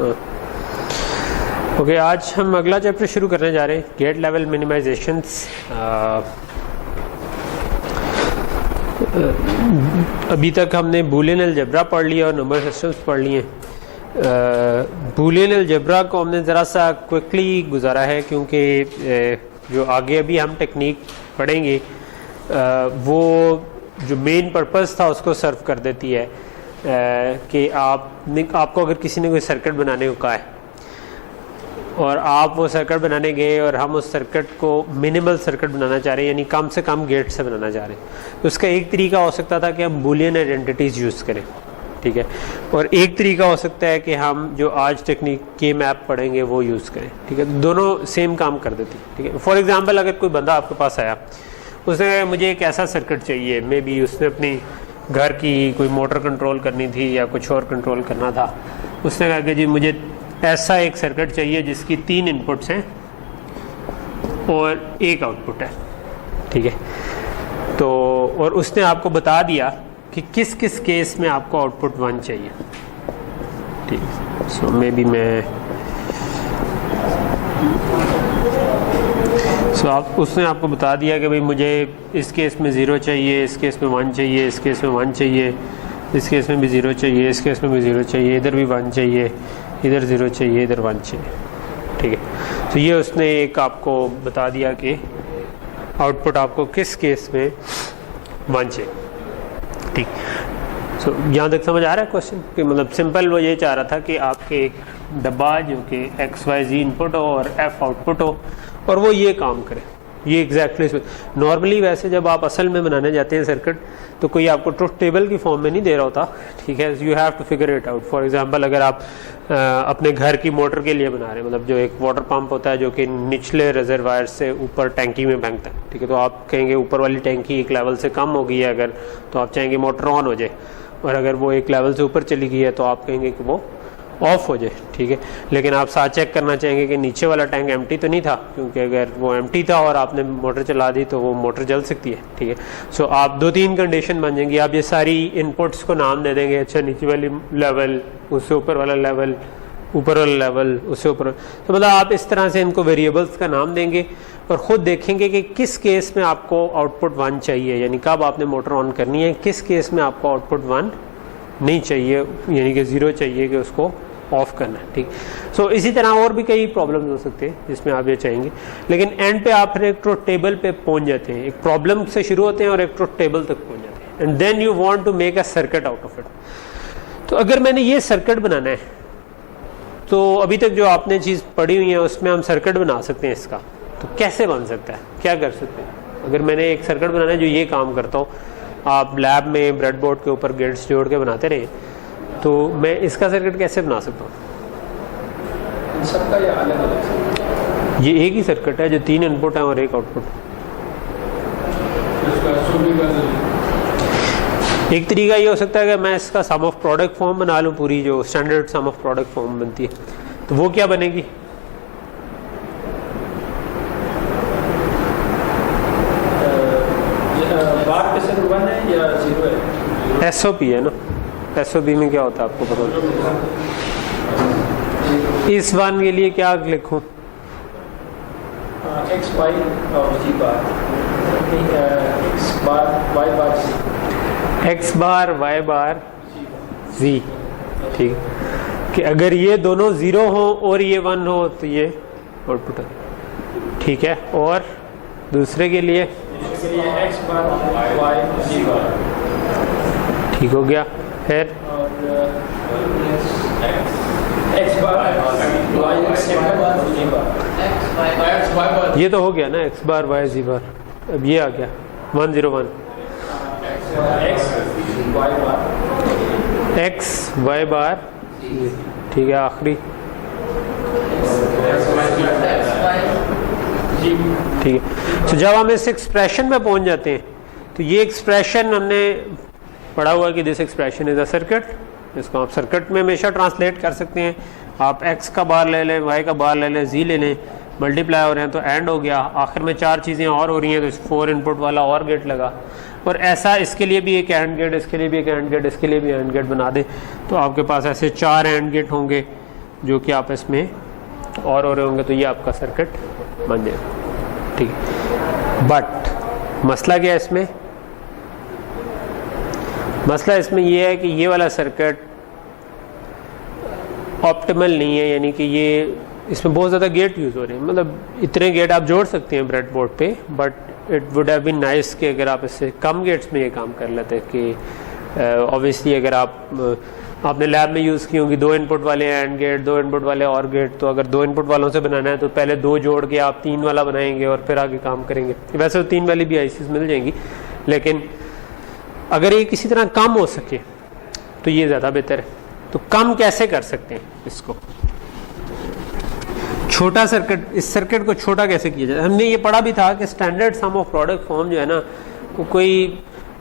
Okay, आज हम अगला चैप्टर शुरू करने जा रहे हैं, गेट लेवल मिनिमाइजेशंस। अभी तक हमने बूलियन अलजेब्रा पढ़ लिया और नंबर सिस्टम्स पढ़ लिए। बूलियन अलजेब्रा को हमने ज़रा सा क्विकली गुजारा है क्योंकि जो आगे अभी हम टेक्निक पढ़ेंगे वो जो मेन पर्पस था उसको सर्व कर देती है कि आपको अगर किसी ने कोई सर्किट बनाने को कहा है और आप वो सर्किट बनाने गए और हम उस सर्किट को मिनिमल सर्किट बनाना चाह रहे हैं, यानी कम से कम गेट से बनाना चाह रहे हैं, तो उसका एक तरीका हो सकता था कि हम बूलियन आइडेंटिटीज़ यूज़ करें, ठीक है। और एक तरीका हो सकता है कि हम जो आज टेक्निक के मैप पढ़ेंगे वो यूज़ करें, ठीक है। तो दोनों सेम काम कर देती है, ठीक है। फॉर एग्जांपल, अगर कोई बंदा आपके पास आया, उसने मुझे एक ऐसा सर्किट चाहिए, मे बी उसने अपनी घर की कोई मोटर कंट्रोल करनी थी या कुछ और कंट्रोल करना था, उसने कहा कि जी मुझे ऐसा एक सर्किट चाहिए जिसकी 3 इनपुट्स हैं और 1 आउटपुट है, ठीक है। तो और उसने आपको बता दिया कि किस किस केस में आपको आउटपुट 1 चाहिए, ठीक है। सो मे बी उसने आपको बता दिया कि भाई मुझे इस केस में 0 चाहिए, इस केस में 1 चाहिए, इस केस में 1 चाहिए, इस केस में भी 0 चाहिए, इस केस में भी 0 चाहिए, इधर भी 1 चाहिए, इधर 0 चाहिए, इधर 1 चाहिए, ठीक है। तो ये उसने एक आपको बता दिया कि आउटपुट आपको किस केस में 1 चाहिए, ठीक। सो यहाँ तक समझ आ रहा है क्वेश्चन कि मतलब सिंपल वो ये चाह रहा था कि आपके एक डब्बा जो कि XYZ इनपुट हो और F आउटपुट हो और वो ये काम करे, ये एग्जैक्टली नॉर्मली वैसे जब आप असल में बनाने जाते हैं सर्किट तो कोई आपको ट्रुथ टेबल की फॉर्म में नहीं दे रहा होता, ठीक है। You have to figure it out. For example, अगर आप अपने घर की मोटर के लिए बना रहे हैं, मतलब जो एक वाटर पंप होता है जो कि निचले रिजर्वायर से ऊपर टैंकी में फेंकता है, ठीक है, तो आप कहेंगे ऊपर वाली टैंकी एक लेवल से कम हो गई है अगर, तो आप चाहेंगे मोटर ऑन हो जाए, और अगर वो एक लेवल से ऊपर चली गई है तो आप कहेंगे कि वो ऑफ हो जाए, ठीक है। लेकिन आप साथ चेक करना चाहेंगे कि नीचे वाला टैंक एम्प्टी तो नहीं था, क्योंकि अगर वो एम्प्टी था और आपने मोटर चला दी तो वो मोटर जल सकती है, ठीक है। सो आप 2-3 कंडीशन बन जाएंगी। आप ये सारी इनपुट्स को नाम दे देंगे, अच्छा नीचे वाली लेवल, उससे ऊपर वाला लेवल, ऊपर वाला लेवल, उससे ऊपर, तो मतलब आप इस तरह से इनको वेरिएबल्स का नाम देंगे और ख़ुद देखेंगे कि किस केस में आपको आउटपुट 1 चाहिए, यानी कब आपने मोटर ऑन करनी है, किस केस में आपको आउटपुट 1 नहीं चाहिए, यानी कि 0 चाहिए कि उसको ऑफ करना है, ठीक। सो इसी तरह और भी कई प्रॉब्लम्स हो सकते हैं जिसमें आप ये चाहेंगे, लेकिन एंड पे आप एक ट्रुथ टेबल पे पहुंच जाते हैं, एक प्रॉब्लम से शुरू होते हैं और एक ट्रुथ टेबल तक पहुंच जाते हैं, and then you want to make a circuit out of it. तो अगर मैंने ये सर्किट बनाना है तो अभी तक जो आपने चीज़ पढ़ी हुई है उसमें हम सर्किट बना सकते हैं इसका, तो कैसे बन सकता है, क्या कर सकते हैं। अगर मैंने एक सर्किट बनाना है जो ये काम करता हूँ, आप लैब में ब्रेड बोर्ड के ऊपर गेट्स जोड़ के बनाते रहे, तो मैं इसका सर्किट कैसे बना सकता हूँ। सबका ये अलग अलग, ये एक ही सर्किट है जो 3 इनपुट है और 1 आउटपुट। एक तरीका ये हो सकता है कि मैं इसका सम ऑफ प्रोडक्ट फॉर्म बना लूँ, पूरी जो standard sum of product form बनती है, तो वो क्या बनेगी। बार पे से 1 है या 0 है, SOP है ना। SOP में क्या होता है आपको पता है। इस 1 के लिए क्या लिखूं, X Y और G बार, X बार Y बार Z, X बार Y बार Z, ठीक, कि अगर ये दोनों 0 हो और ये 1 हो तो ये आउटपुट है, ठीक है। और दूसरे के लिए X बार Y Z बार, ठीक हो गया। फिर X बार Y Z बार, ये तो हो गया ना, X बार Y Z बार। अब ये आ गया 101, X Y बार, ठीक है। आखिरी ठीक है। तो जब हम इस एक्सप्रेशन में पहुंच जाते हैं तो ये एक्सप्रेशन हमने पढ़ा हुआ कि this expression is a circuit, इसको आप सर्किट में हमेशा ट्रांसलेट कर सकते हैं। आप x का बार ले लें, y का बार ले लें, z ले लें, मल्टीप्लाई हो रहे हैं तो एंड हो गया, आखिर में 4 चीज़ें और हो रही हैं तो 4 इनपुट वाला और गेट लगा, और ऐसा इसके लिए भी एक एंड गेट, इसके लिए भी एक एंड गेट, इसके लिए भी एंड गेट बना दे, तो आपके पास ऐसे 4 एंड गेट होंगे जो कि आपस में और हो रहे होंगे, तो ये आपका सर्किट बन जाएगा, ठीक है। बट मसला क्या है इसमें? मसला इसमें ये है कि ये वाला सर्किट ऑप्टिमल नहीं है, यानी कि ये इसमें बहुत ज़्यादा गेट यूज़ हो रहे हैं। मतलब इतने गेट आप जोड़ सकते हैं ब्रेडबोर्ड पे, but it would have been nice कि अगर आप इससे कम गेट्स में ये काम कर लेते कि ऑब्वियसली अगर आपने लैब में यूज़ की होंगी 2 इनपुट वाले एंड गेट, 2 इनपुट वाले और गेट, तो अगर 2 इनपुट वालों से बनाना है तो पहले 2 जोड़ के आप 3 वाला बनाएंगे और फिर आगे काम करेंगे। वैसे तो 3 वाली भी आईसीज मिल जाएंगी, लेकिन अगर ये किसी तरह कम हो सके तो ये ज़्यादा बेहतर है। तो कम कैसे कर सकते हैं इसको? छोटा सर्किट, इस सर्किट को छोटा कैसे किया जाए? हमने ये पढ़ा भी था कि standard sum of product form जो है ना,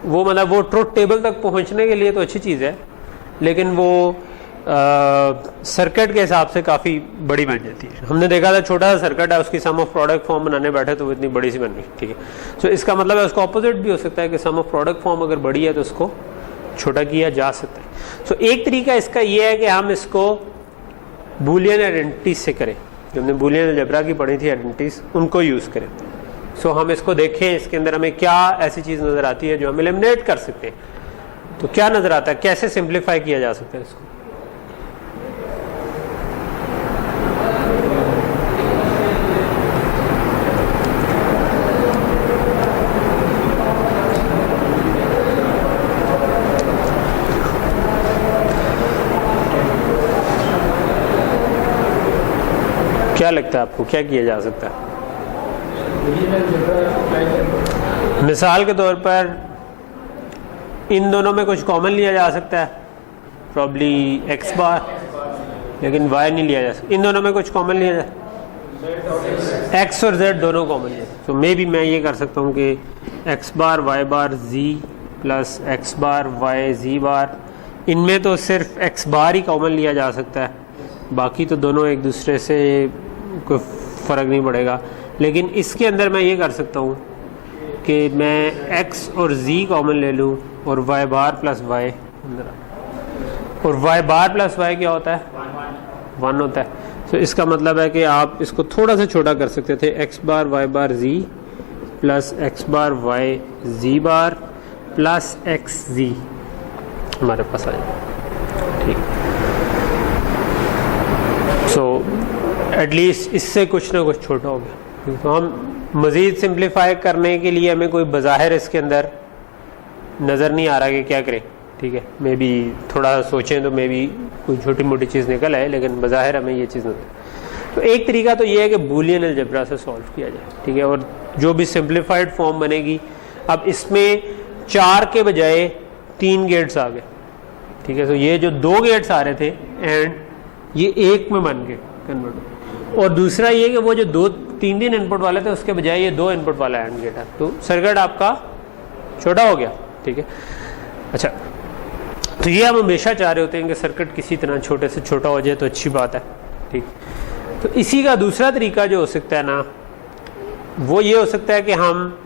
वो मतलब वो ट्रुथ टेबल तक पहुंचने के लिए तो अच्छी चीज़ है, लेकिन वो सर्किट के हिसाब से काफ़ी बड़ी बन जाती है। हमने देखा था छोटा सा सर्किट है, उसकी सम ऑफ प्रोडक्ट फॉर्म बनाने बैठे तो वो इतनी बड़ी सी बन गई, ठीक है। सो इसका मतलब है उसका ऑपोजिट भी हो सकता है कि सम ऑफ प्रोडक्ट फॉर्म अगर बड़ी है तो उसको छोटा किया जा सकता है। सो एक तरीका इसका ये है कि हम इसको बूलियन आइडेंटिटीज से करें, जो हमने बूलियन अलजेब्रा की पढ़ी थी आइडेंटिटीज, उनको यूज़ करें। सो हम इसको देखें, इसके अंदर हमें क्या ऐसी चीज़ नज़र आती है जो हम एलिमिनेट कर सकते हैं। तो क्या नज़र आता है, कैसे सिंप्लीफाई किया जा सकता है इसको? क्या लगता है आपको, क्या किया जा सकता है? मिसाल के तौर पर इन दोनों में कुछ कॉमन लिया जा सकता है, प्रॉब्ली x बार, लेकिन y नहीं लिया जा सकता। इन दोनों में कुछ कॉमन लिया जाए, x और z दोनों कॉमन लिया। तो मे भी मैं ये कर सकता हूँ कि x बार y बार z प्लस x बार y z बार, इनमें तो सिर्फ x बार ही कॉमन लिया जा सकता है, बाकी तो दोनों एक दूसरे से कोई फ़र्क नहीं पड़ेगा। लेकिन इसके अंदर मैं ये कर सकता हूँ कि मैं x और z कॉमन ले लूँ और y बार प्लस y अंदर, और y बार प्लस y क्या होता है? 1 होता है। तो इसका मतलब है कि आप इसको थोड़ा सा छोटा कर सकते थे, x बार y बार z प्लस x बार y z बार प्लस x z हमारे पास आ जाए, ठीक। सो एटलीस्ट इससे कुछ ना कुछ छोटा हो गया। तो हम मज़ीद सिंप्लीफाई करने के लिए हमें कोई बज़ाहिर इसके अंदर नज़र नहीं आ रहा कि क्या करें, ठीक है। मे बी थोड़ा सोचें तो मे बी कोई छोटी मोटी चीज़ निकल आए, लेकिन बज़ाहिर हमें ये चीज़ नहीं। तो एक तरीका तो ये है कि बूलियन अलजेब्रा से सॉल्व किया जाए, ठीक है। और जो भी सिंप्लीफाइड फॉर्म बनेगी, अब इसमें 4 के बजाय 3 गेट्स आ गए, ठीक है। तो ये जो 2 गेट्स आ रहे थे एंड ये 1 में बन गए कन्वर्ट। और दूसरा ये कि वो जो 2-3 इनपुट वाले थे उसके बजाय ये 2 इनपुट वाला एंड गेट है, तो सर्किट आपका छोटा हो गया, ठीक है। अच्छा, तो ये हम हमेशा चाह रहे होते हैं कि सर्किट किसी तरह छोटे से छोटा हो जाए तो अच्छी बात है, ठीक। तो इसी का दूसरा तरीका जो हो सकता है ना, वो ये हो सकता है कि हम,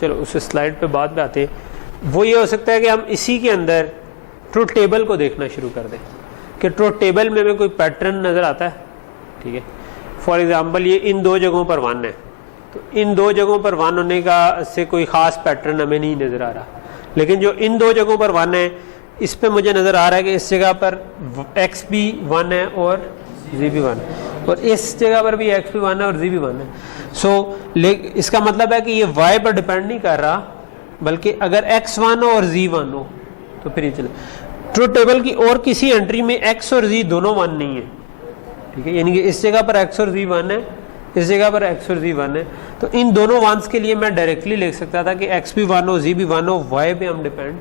चलो उस स्लाइड पे बाद में आते हैं, वो ये हो सकता है कि हम इसी के अंदर ट्रुथ टेबल को देखना शुरू कर दें कि ट्रुथ टेबल में हमें कोई पैटर्न नज़र आता है, ठीक है। फॉर एग्जांपल ये इन 2 जगहों पर 1 है, तो इन 2 जगहों पर 1 होने का से कोई ख़ास पैटर्न हमें नहीं नज़र आ रहा, लेकिन जो इन 2 जगहों पर 1 है इस पे मुझे नज़र आ रहा है कि इस जगह पर x भी 1 है और z भी 1 है, और इस जगह पर भी x भी 1 है और z भी 1 है। सो इसका मतलब है कि ये y पर डिपेंड नहीं कर रहा, बल्कि अगर x 1 हो और z 1 हो तो फिर ये चले। ट्रुथ टेबल की और किसी एंट्री में x और z दोनों 1 नहीं है, ठीक है। यानी कि इस जगह पर x और z 1 है, इस जगह पर x और z 1 है, तो इन दोनों 1s के लिए मैं डायरेक्टली लिख सकता था कि x भी 1 हो, z भी 1 हो, y पे हम डिपेंड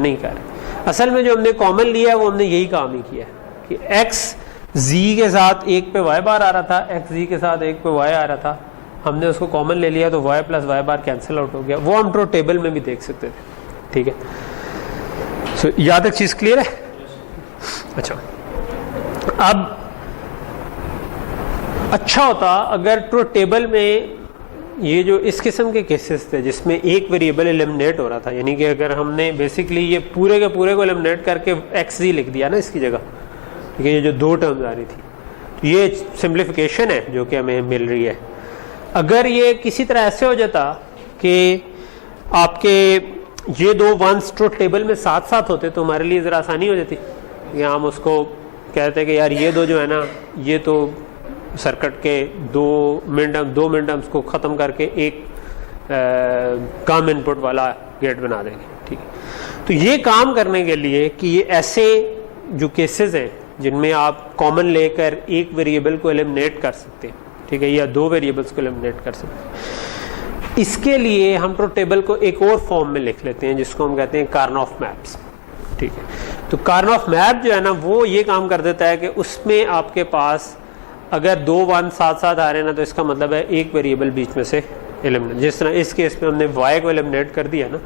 नहीं कर रहे। असल में जो हमने कॉमन लिया है वो हमने यही काम ही किया है कि x z के साथ 1 पे y बार आ रहा था, x z के साथ 1 पे y आ रहा था, हमने उसको कॉमन ले लिया तो y प्लस y बार कैंसिल आउट हो गया। वो हम ट्रुथ टेबल में भी देख सकते थे, ठीक है। सो यहाँ तक चीज़ क्लियर है? अच्छा, अब अच्छा होता अगर ट्रुथ टेबल में ये जो इस किस्म के केसेस थे जिसमें एक वेरिएबल एलिमिनेट हो रहा था, यानी कि अगर हमने बेसिकली ये पूरे के पूरे को एलिमिनेट करके एक्स जी लिख दिया ना इसकी जगह, ठीक है, ये जो 2 टर्म्स आ रही थी, तो ये सिंप्लीफिकेशन है जो कि हमें मिल रही है। अगर ये किसी तरह ऐसे हो जाता कि आपके ये 2 वंस ट्रुथ टेबल में साथ साथ होते तो हमारे लिए ज़रा आसानी हो जाती, या हम उसको कहते कि यार ये 2 जो है ना, ये तो सर्किट के 2 मिन टर्म्स को ख़त्म करके एक कम इनपुट वाला गेट बना देंगे। ठीक है, तो ये काम करने के लिए कि ये ऐसे जो केसेस हैं जिनमें आप कॉमन लेकर एक वेरिएबल को एलिमिनेट कर सकते हैं, ठीक है, या 2 वेरिएबल्स को एलिमिनेट कर सकते हैं, इसके लिए हम ट्रुथ टेबल को एक और फॉर्म में लिख लेते हैं जिसको हम कहते हैं कार्नोफ मैप्स। ठीक है, तो कार्नोफ मैप जो है ना वो ये काम कर देता है कि उसमें आपके पास अगर 2 वन साथ साथ आ रहे हैं ना, तो इसका मतलब है एक वेरिएबल बीच में से एलिमिनेट। जिस तरह इस केस में हमने y को एलिमिनेट कर दिया ना,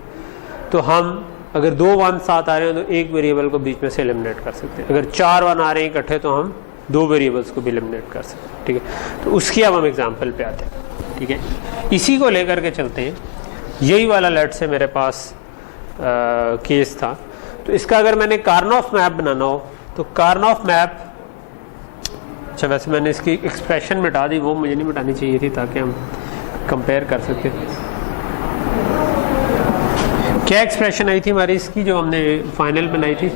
तो हम अगर 2 वन साथ आ रहे हैं तो एक वेरिएबल को बीच में से एलिमिनेट कर सकते हैं। अगर 4 वन आ रहे हैं इकट्ठे तो हम 2 वेरिएबल्स को भी एलिमिनेट कर सकते हैं। ठीक है, तो उसकी अब हम एग्जांपल पे आते हैं। ठीक है, इसी को लेकर के चलते हैं। यही वाला लेट से मेरे पास केस था, तो इसका अगर मैंने कार्नोफ मैप बनाना हो तो कार्नोफ मैप, अच्छा वैसे मैंने इसकी एक्सप्रेशन मिटा दी, वो मुझे नहीं मिटानी चाहिए थी ताकि हम कंपेयर कर सकते। क्या एक्सप्रेशन आई थी हमारी इसकी जो हमने फाइनल बनाई थी?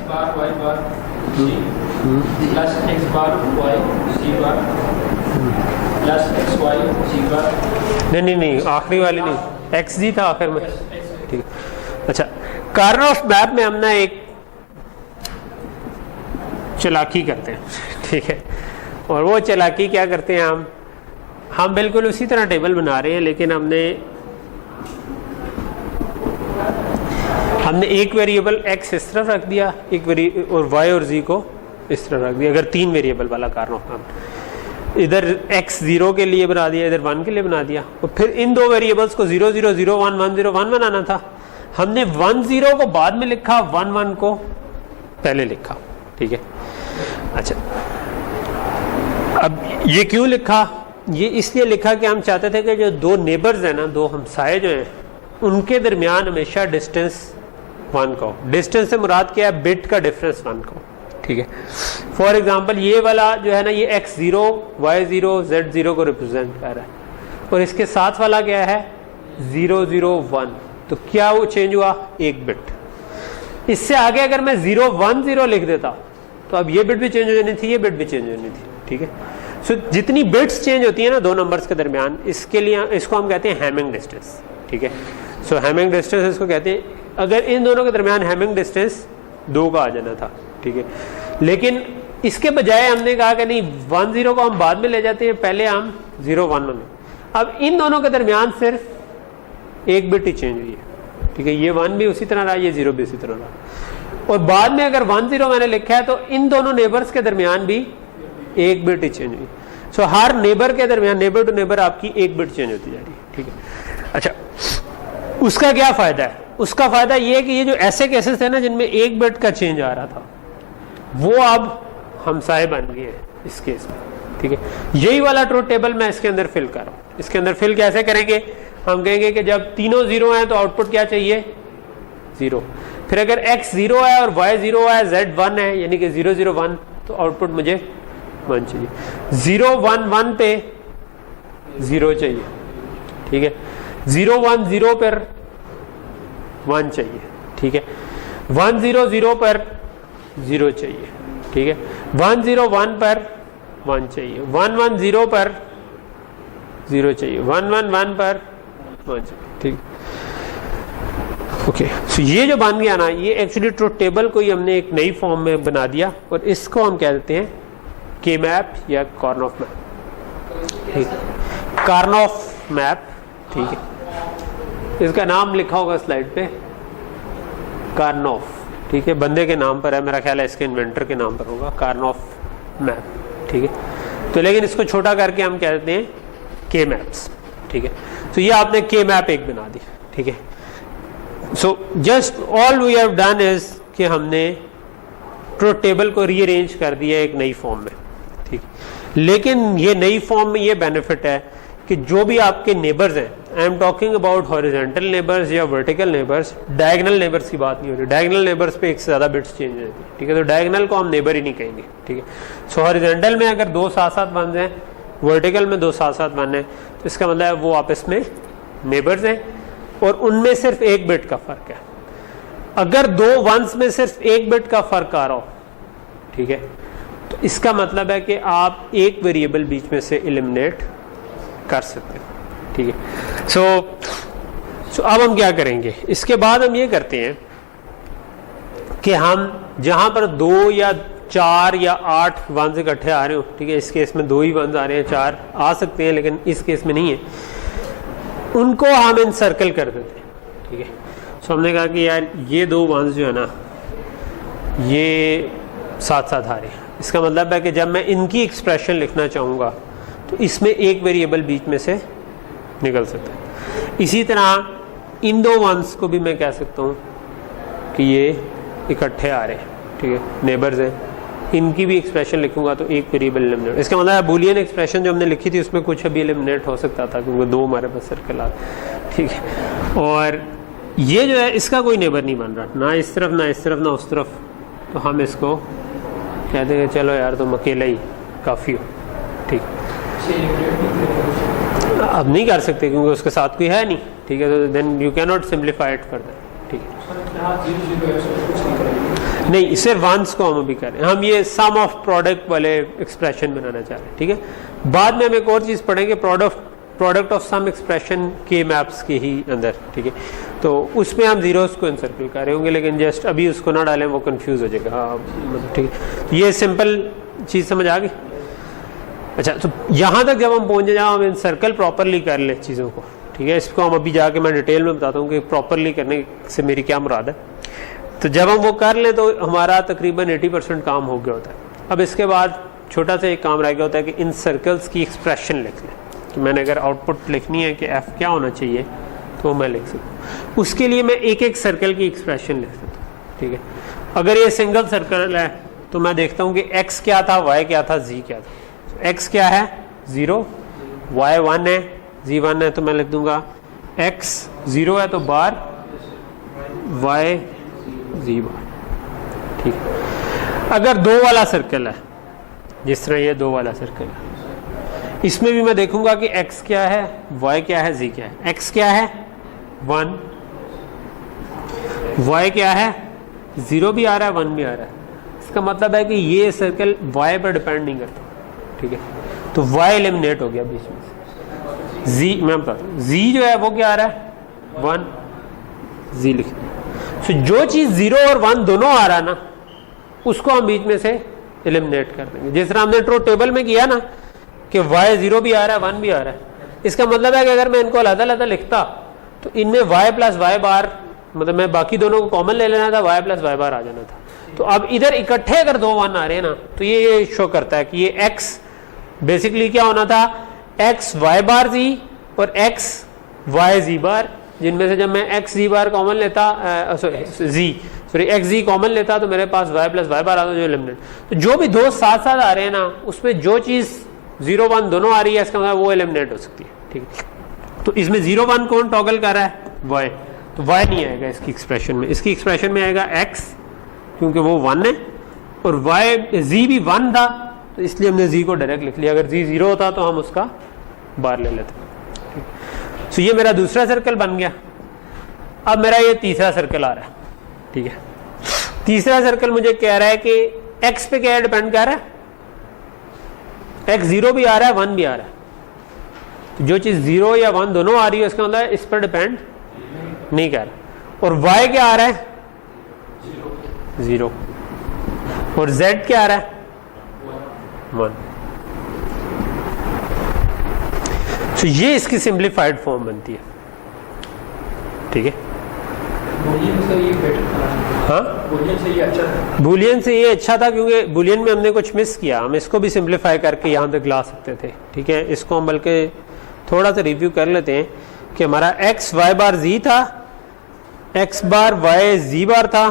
नहीं आखिरी वाली नहीं, एक्स जी था आखिर में। ठीक है, अच्छा कार्नोफ मैप में हम ना एक चालाकी करते हैं। ठीक है, और वो चालाकी क्या करते हैं, हम बिल्कुल उसी तरह टेबल बना रहे हैं, लेकिन हमने एक वेरिएबल x इस तरफ रख दिया, और y और z को इस तरफ रख दिया। अगर 3 वेरिएबल वाला कार्नोफ मैप, इधर x 0 के लिए बना दिया, इधर 1 के लिए बना दिया, और फिर इन 2 वेरिएबल्स को 0 0 0 1 1 0 1 बनाना था। हमने 1 0 को बाद में लिखा, 1 1 को पहले लिखा। ठीक है, अच्छा अब ये क्यों लिखा? ये इसलिए लिखा कि हम चाहते थे कि जो 2 नेबर्स हैं ना, 2 हमसाए जो हैं, उनके दरमियान हमेशा डिस्टेंस 1 का हो। डिस्टेंस से मुराद क्या है? बिट का डिफरेंस 1 का हो। ठीक है, फॉर एग्जांपल ये वाला जो है ना, ये x0 y0 z0 को रिप्रेजेंट कर रहा है, और इसके साथ वाला क्या है? 0 0 1। तो क्या वो चेंज हुआ? 1 बिट। इससे आगे अगर मैं 0 1 0 लिख देता तो अब ये बिट भी चेंज हो जानी थी, ये बिट भी चेंज हो जानी थी। ठीक है, सो जितनी बिट्स चेंज होती है ना 2 नंबर्स के दरमियान, इसके लिए इसको हम कहते हैं हैमिंग डिस्टेंस। ठीक है, सो हैमिंग डिस्टेंस इसको कहते हैं। अगर इन दोनों के दरमियान हैमिंग डिस्टेंस 2 का आ जाना था। ठीक है, लेकिन इसके बजाय हमने कहा कि नहीं, 1 0 को हम बाद में ले जाते हैं, पहले हम 0 1 1। अब इन दोनों के दरमियान सिर्फ 1 बिट ही चेंज हुई है। ठीक है, ये 1 भी उसी तरह रहा, ये 0 भी उसी तरह रहा, और बाद में अगर 1 0 मैंने लिखा है तो इन दोनों नेबर्स के दरमियान भी 1 बिट ही चेंज हुई। सो हर नेबर के दरमियान, नेबर टू नेबर, आपकी 1 बिट चेंज होती जा रही है। ठीक है, अच्छा उसका क्या फायदा है? उसका फायदा ये है कि ये जो ऐसे केसेस थे ना जिनमें 1 बिट का चेंज आ रहा था, वो अब हमसाए बन गए हैं इस केस में। ठीक है, यही वाला ट्रुथ टेबल मैं इसके अंदर फिल कर रहा हूं। इसके अंदर फिल कैसे करेंगे? हम कहेंगे कि जब तीनों 0 हैं तो आउटपुट क्या चाहिए? 0। फिर अगर x 0 है और y 0 है, z 1 है, यानी कि 0 0 1, तो आउटपुट मुझे 1 चाहिए। 0 1 1 पे 0 चाहिए। ठीक है, 0 1 0 पर 1 चाहिए। ठीक है, 1 0 0 पर 0 चाहिए। ठीक है, 1 0 1 पर 1 चाहिए। 1 1 0 पर 0 चाहिए। 1 1 1 पर 1 चाहिए। ठीक, ओके, सो ये जो बन गया ना, ये एक्चुअली ट्रुथ टेबल को ही हमने एक नई फॉर्म में बना दिया, और इसको हम कह देते हैं के मैप या कार्नोफ मैप। ठीक, कार्नोफ मैप। ठीक है, इसका नाम लिखा होगा स्लाइड पे, कार्नोफ। ठीक है, बंदे के नाम पर है, मेरा ख्याल है इसके इन्वेंटर के नाम पर होगा, कार्नोफ मैप। ठीक है, तो लेकिन इसको छोटा करके हम कह देते हैं के मैप्स। ठीक है, तो ये आपने के मैप एक बना दी। ठीक है, so just all we have done is कि हमने ट्रुथ टेबल को रीअरेंज कर दिया एक नई फॉर्म में। ठीक, लेकिन ये नई फॉर्म में ये बेनिफिट है कि जो भी आपके नेबर्स हैं, I am talking about horizontal neighbours या वर्टिकल नेबर्स, डायगोनल नेबर्स की बात नहीं हो रही। डायगोनल नेबर्स पे एक से ज़्यादा बिट्स चेंज रहती है, ठीक है। तो डायगोनल को हम नेबर ही नहीं कहेंगे, ठीक है। सो हॉरिजॉन्टल में अगर दो साथ साथ वन हैं, वर्टिकल में दो साथ साथ वन है, तो इसका मतलब है वो आपस में नेबर्स हैं और उनमें सिर्फ एक बिट का फर्क है। अगर दो वंस में सिर्फ एक बिट का फर्क आ रहा हो, ठीक है, तो इसका मतलब है कि आप एक वेरिएबल बीच में से एलिमिनेट कर सकते हैं, ठीक है। सो अब हम क्या करेंगे, इसके बाद हम ये करते हैं कि हम जहां पर 2 या 4 या 8 वंस इकट्ठे आ रहे हो, ठीक है, इस केस में 2 ही वंस आ रहे हैं, 4 आ सकते हैं लेकिन इस केस में नहीं है, उनको हम इनसर्कल कर देते हैं, ठीक है। सो हमने कहा कि यार ये 2 वंस जो है ना ये साथ साथ आ रहे हैं, इसका मतलब है कि जब मैं इनकी एक्सप्रेशन लिखना चाहूँगा तो इसमें एक वेरिएबल बीच में से निकल सकता है। इसी तरह इन 2 वंस को भी मैं कह सकता हूँ कि ये इकट्ठे आ रहे हैं, ठीक है, नेबर्स हैं, इनकी भी एक्सप्रेशन लिखूंगा तो एक वेरिएबल एलिमिनेट। इसका मतलब है बूलियन एक्सप्रेशन जो हमने लिखी थी उसमें कुछ अभी एलिमिनेट हो सकता था क्योंकि 2 हमारे पास सर्कल आ, ठीक है। और ये जो है इसका कोई नेबर नहीं बन रहा, ना इस तरफ ना इस तरफ ना उस तरफ, तो हम इसको कहते हैं चलो यार तुम अकेला ही काफ़ी हो, ठीक। अब नहीं कर सकते क्योंकि उसके साथ कोई है नहीं, ठीक है, तो then you can not simplify it further, ठीक है। नहीं, सिर्फ वंस को हम अभी कर रहे हैं, हम ये सम ऑफ प्रोडक्ट वाले एक्सप्रेशन बनाना चाह रहे हैं, ठीक है। बाद में हम एक और चीज़ पढ़ेंगे, प्रोडक्ट ऑफ सम एक्सप्रेशन के मैप्स के ही अंदर, ठीक है, तो उसमें हम जीरोस को इनसर्कल कर रहे होंगे, लेकिन जस्ट अभी उसको ना डालें, वो कंफ्यूज हो जाएगा, ठीक है। ये सिंपल चीज़ समझ आ गई। अच्छा, तो यहाँ तक जब हम पहुँच जाए, हम इनसर्कल प्रॉपरली कर ले चीज़ों को, ठीक है। इसको हम अभी जाके मैं डिटेल में बताता हूँ कि प्रॉपरली करने से मेरी क्या मुराद है। तो जब हम वो कर लें तो हमारा तकरीबन 80% काम हो गया होता है। अब इसके बाद छोटा सा एक काम रह गया होता है कि इन सर्कल्स की एक्सप्रेशन लिख लें, कि मैंने अगर आउटपुट लिखनी है कि एफ क्या होना चाहिए तो मैं लिख सकूँ। उसके लिए मैं एक एक सर्कल की एक्सप्रेशन लिख सकता हूँ, ठीक है। अगर ये सिंगल सर्कल है तो मैं देखता हूँ कि एक्स क्या था, वाई क्या था, जी क्या था। एक्स क्या है 0, वाई 1 है, जी 1 है, तो मैं लिख दूंगा एक्स 0 है तो बार, वाई जी बार, ठीक है। अगर 2 वाला सर्कल है, जिस तरह ये 2 वाला सर्कल है, इसमें भी मैं देखूंगा कि x क्या है, y क्या है, z क्या है। x क्या है 1, y क्या है 0 भी आ रहा है 1 भी आ रहा है, इसका मतलब है कि ये सर्कल y पर डिपेंड नहीं करता, ठीक है। तो y एलिमिनेट हो गया बीच में से। z मैं बताता हूँ, z जो है वो क्या आ रहा है 1, z लिख दिया। तो जो चीज 0 और 1 दोनों आ रहा है ना, उसको हम बीच में से एलिमिनेट कर देंगे, जिस तरह हमने ट्रूथ टेबल में किया ना कि y 0 भी आ रहा है 1 भी आ रहा है। इसका मतलब है कि अगर मैं इनको अलग-अलग लिखता तो इनमें y प्लस y बार, मतलब मैं बाकी दोनों को कॉमन ले लेना था, y प्लस y बार आ जाना था। तो अब इधर इकट्ठे अगर 2 1 आ रहे हैं ना, तो ये शो करता है कि ये x बेसिकली क्या होना था, x y बार z और x y z बार, जिनमें से जब मैं x z बार कॉमन लेता, x z कॉमन लेता तो मेरे पास y प्लस y बार आता जो एलिमिनेट। तो जो भी 2 साथ साथ आ रहे हैं ना, उसमें जो चीज़ 0 1 दोनों आ रही है, इसका मतलब वो एलिमिनेट हो सकती है, ठीक है। तो इसमें 0 1 कौन टॉगल कर रहा है, y, तो y नहीं आएगा इसकी एक्सप्रेशन में। इसकी एक्सप्रेशन में आएगा x, क्योंकि वो 1 है, और y z भी 1 था, तो इसलिए हमने z को डायरेक्ट लिख लिया। अगर z 0 होता तो हम उसका बार ले लेते। तो ये मेरा दूसरा सर्कल बन गया। अब मेरा ये तीसरा सर्कल आ रहा है, ठीक है। तीसरा सर्कल मुझे कह रहा है कि x पे क्या डिपेंड कर रहा है, x 0 भी आ रहा है 1 भी आ रहा है। तो जो चीज 0 या 1 दोनों आ रही है, उसका मतलब इस पर डिपेंड नहीं कर रहा। और y क्या आ रहा है 0, और z क्या आ रहा है 1। तो ये इसकी सिंप्लीफाइड फॉर्म बनती है, ठीक है। हाँ, बूलियन से ये अच्छा था क्योंकि बूलियन में हमने कुछ मिस किया, हम इसको भी सिंप्लीफाई करके यहाँ तक ला सकते थे, ठीक है। इसको हम बल्कि थोड़ा सा रिव्यू कर लेते हैं कि हमारा x y बार z था, x बार y z बार था,